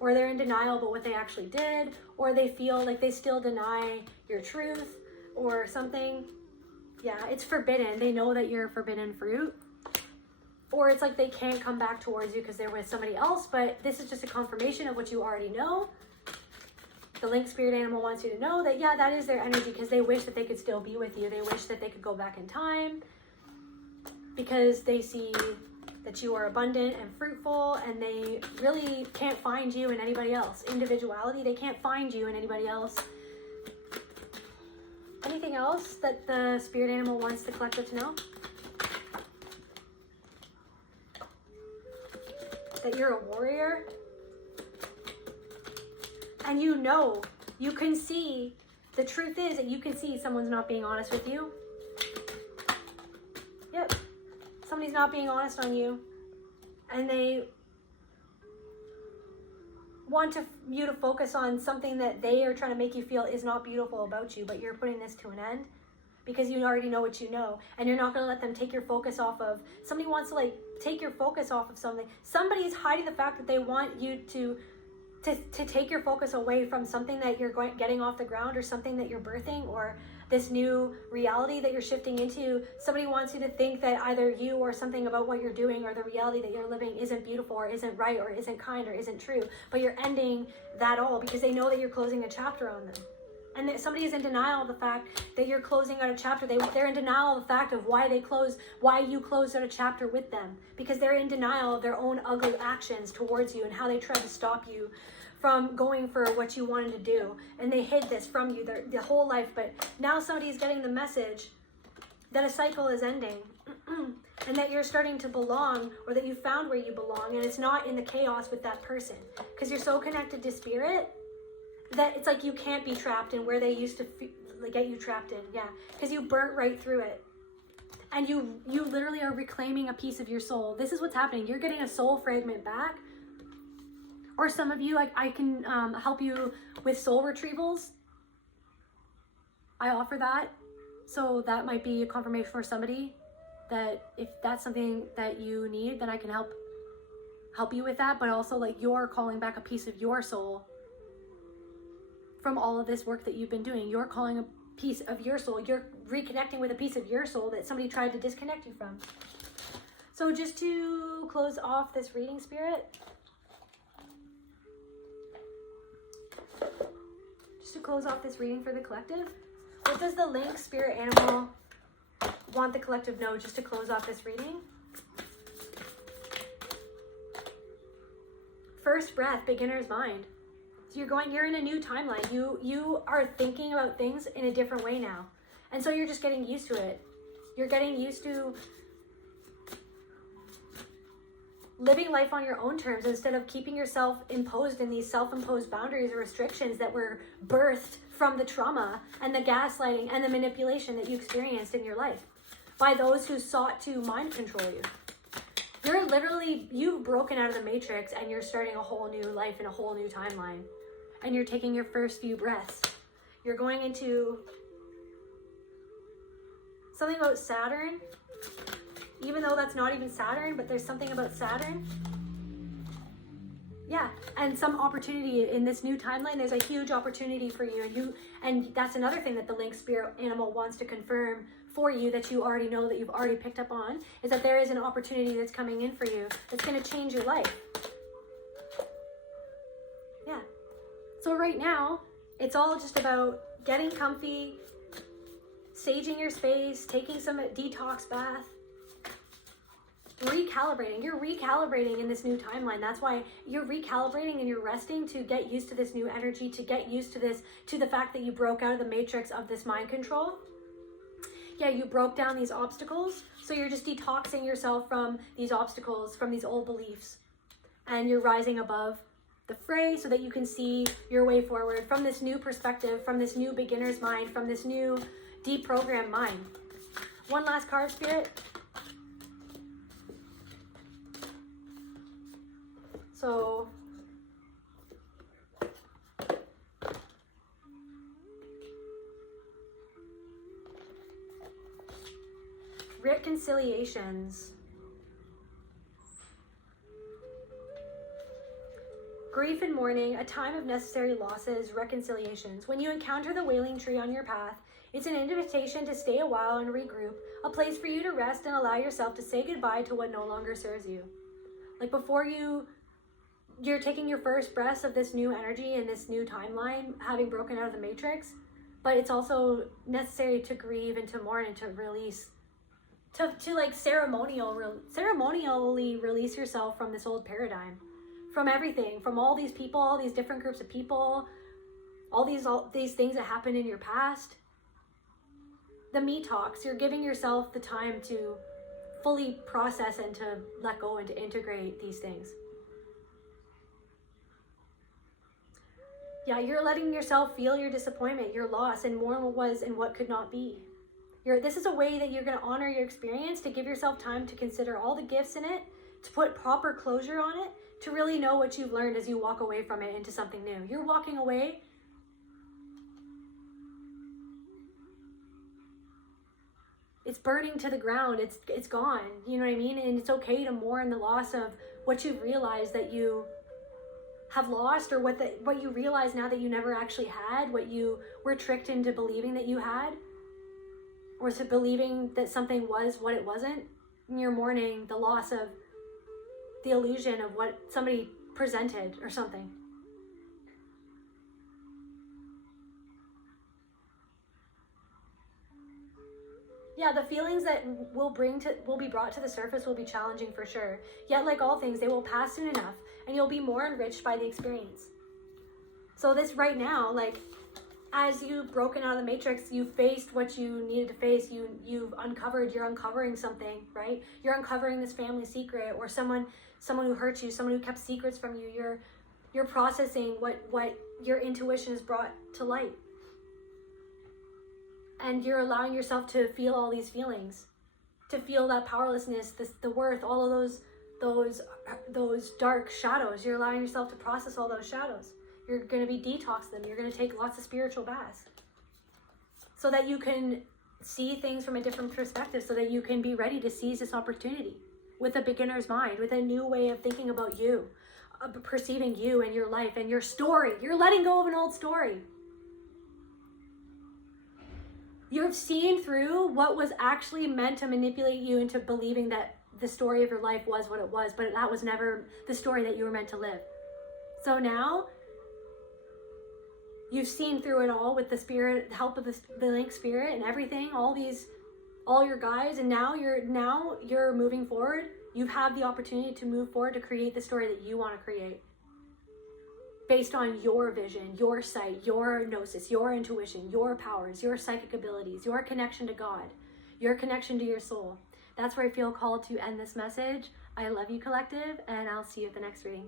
Or they're in denial about what they actually did. Or they feel like they still deny your truth or something. Yeah, it's forbidden. They know that you're forbidden fruit. Or it's like they can't come back towards you because they're with somebody else, but this is just a confirmation of what you already know. The Lynx spirit animal wants you to know that, yeah, that is their energy because they wish that they could still be with you. They wish that they could go back in time because they see that you are abundant and fruitful and they really can't find you in anybody else. Individuality, they can't find you in anybody else. Anything else that the spirit animal wants the collective to know? That you're a warrior, and you can see, the truth is that you can see someone's not being honest with you. Yep, somebody's not being honest on you, and they want you to focus on something that they are trying to make you feel is not beautiful about you, but you're putting this to an end because you already know what you know, and you're not going to let them take your focus off of, somebody wants to like take your focus off of something. Somebody's hiding the fact that they want you to take your focus away from something that you're getting off the ground, or something that you're birthing, or this new reality that you're shifting into. Somebody wants you to think that either you or something about what you're doing or the reality that you're living isn't beautiful or isn't right or isn't kind or isn't true, but you're ending that all because they know that you're closing a chapter on them. And that somebody is in denial of the fact that you're closing out a chapter. They're in denial of the fact of why you closed out a chapter with them, because they're in denial of their own ugly actions towards you and how they tried to stop you from going for what you wanted to do. And they hid this from you their whole life. But now somebody's getting the message that a cycle is ending and that you're starting to belong, or that you found where you belong, and it's not in the chaos with that person, because you're so connected to spirit that it's like you can't be trapped in where they used to get you trapped in. Yeah, because you burnt right through it. And you literally are reclaiming a piece of your soul. This is what's happening. You're getting a soul fragment back. Or some of you, I can help you with soul retrievals. I offer that. So that might be a confirmation for somebody, that if that's something that you need, then I can help you with that. But also, like, you're calling back a piece of your soul from all of this work that you've been doing. You're calling a piece of your soul. You're reconnecting with a piece of your soul that somebody tried to disconnect you from. So just to close off this reading, Spirit, for the collective, what does the Lynx spirit animal want the collective know, just to close off this reading? First breath, beginner's mind. So you're in a new timeline. You are thinking about things in a different way now. And so you're just getting used to it. You're getting used to living life on your own terms instead of keeping yourself imposed in these self-imposed boundaries or restrictions that were birthed from the trauma and the gaslighting and the manipulation that you experienced in your life by those who sought to mind control you. You've broken out of the matrix, and you're starting a whole new life in a whole new timeline. And you're taking your first few breaths. You're going into something about Saturn, even though that's not even Saturn, but there's something about Saturn. Yeah, and some opportunity in this new timeline. There's a huge opportunity for you, and that's another thing that the Lynx spirit animal wants to confirm for you, that you already know, that you've already picked up on, is that there is an opportunity that's coming in for you that's going to change your life. Yeah. So right now, it's all just about getting comfy, saging your space, taking some detox bath, recalibrating. You're recalibrating in this new timeline. That's why you're recalibrating and you're resting to get used to this new energy, to get used to this, to the fact that you broke out of the matrix of this mind control. Yeah, you broke down these obstacles. So you're just detoxing yourself from these obstacles, from these old beliefs. And you're rising above the fray so that you can see your way forward from this new perspective, from this new beginner's mind, from this new deprogrammed mind. One last card, Spirit. So reconciliations. Grief and mourning, a time of necessary losses, reconciliations. When you encounter the wailing tree on your path, it's an invitation to stay a while and regroup, a place for you to rest and allow yourself to say goodbye to what no longer serves you. Like before you're taking your first breaths of this new energy and this new timeline, having broken out of the matrix, but it's also necessary to grieve and to mourn and to release, to like ceremonially release yourself from this old paradigm, from everything, from all these people, all these different groups of people, all these things that happened in your past. The me talks, you're giving yourself the time to fully process and to let go and to integrate these things. Yeah, you're letting yourself feel your disappointment, your loss, and mourn what was and what could not be. This is a way that you're going to honor your experience, to give yourself time to consider all the gifts in it, to put proper closure on it, to really know what you've learned as you walk away from it into something new. You're walking away. It's burning to the ground. It's gone. You know what I mean? And it's okay to mourn the loss of what you've realized that you have lost, or what you realize now that you never actually had, what you were tricked into believing that you had, or to believing that something was what it wasn't. And you're mourning the loss of the illusion of what somebody presented or something. Yeah, the feelings that will be brought to the surface will be challenging for sure. Yet, like all things, they will pass soon enough, and you'll be more enriched by the experience. So this right now, like, as you've broken out of the matrix, you faced what you needed to face. You're uncovering something, right? You're uncovering this family secret, or someone who hurt you, someone who kept secrets from you. You're processing what your intuition has brought to light. And you're allowing yourself to feel all these feelings, to feel that powerlessness, the worth, all of those dark shadows. You're allowing yourself to process all those shadows. You're going to be detox them. You're going to take lots of spiritual baths so that you can see things from a different perspective, so that you can be ready to seize this opportunity with a beginner's mind, with a new way of thinking about you, perceiving you and your life and your story. You're letting go of an old story. You've seen through what was actually meant to manipulate you into believing that the story of your life was what it was, but that was never the story that you were meant to live. So now you've seen through it all with the spirit, the help of the Lynx spirit and everything, all your guides, and now you're moving forward. You have the opportunity to move forward to create the story that you want to create, based on your vision, your sight, your gnosis, your intuition, your powers, your psychic abilities, your connection to God, your connection to your soul. That's where I feel called to end this message. I love you, collective, and I'll see you at the next reading.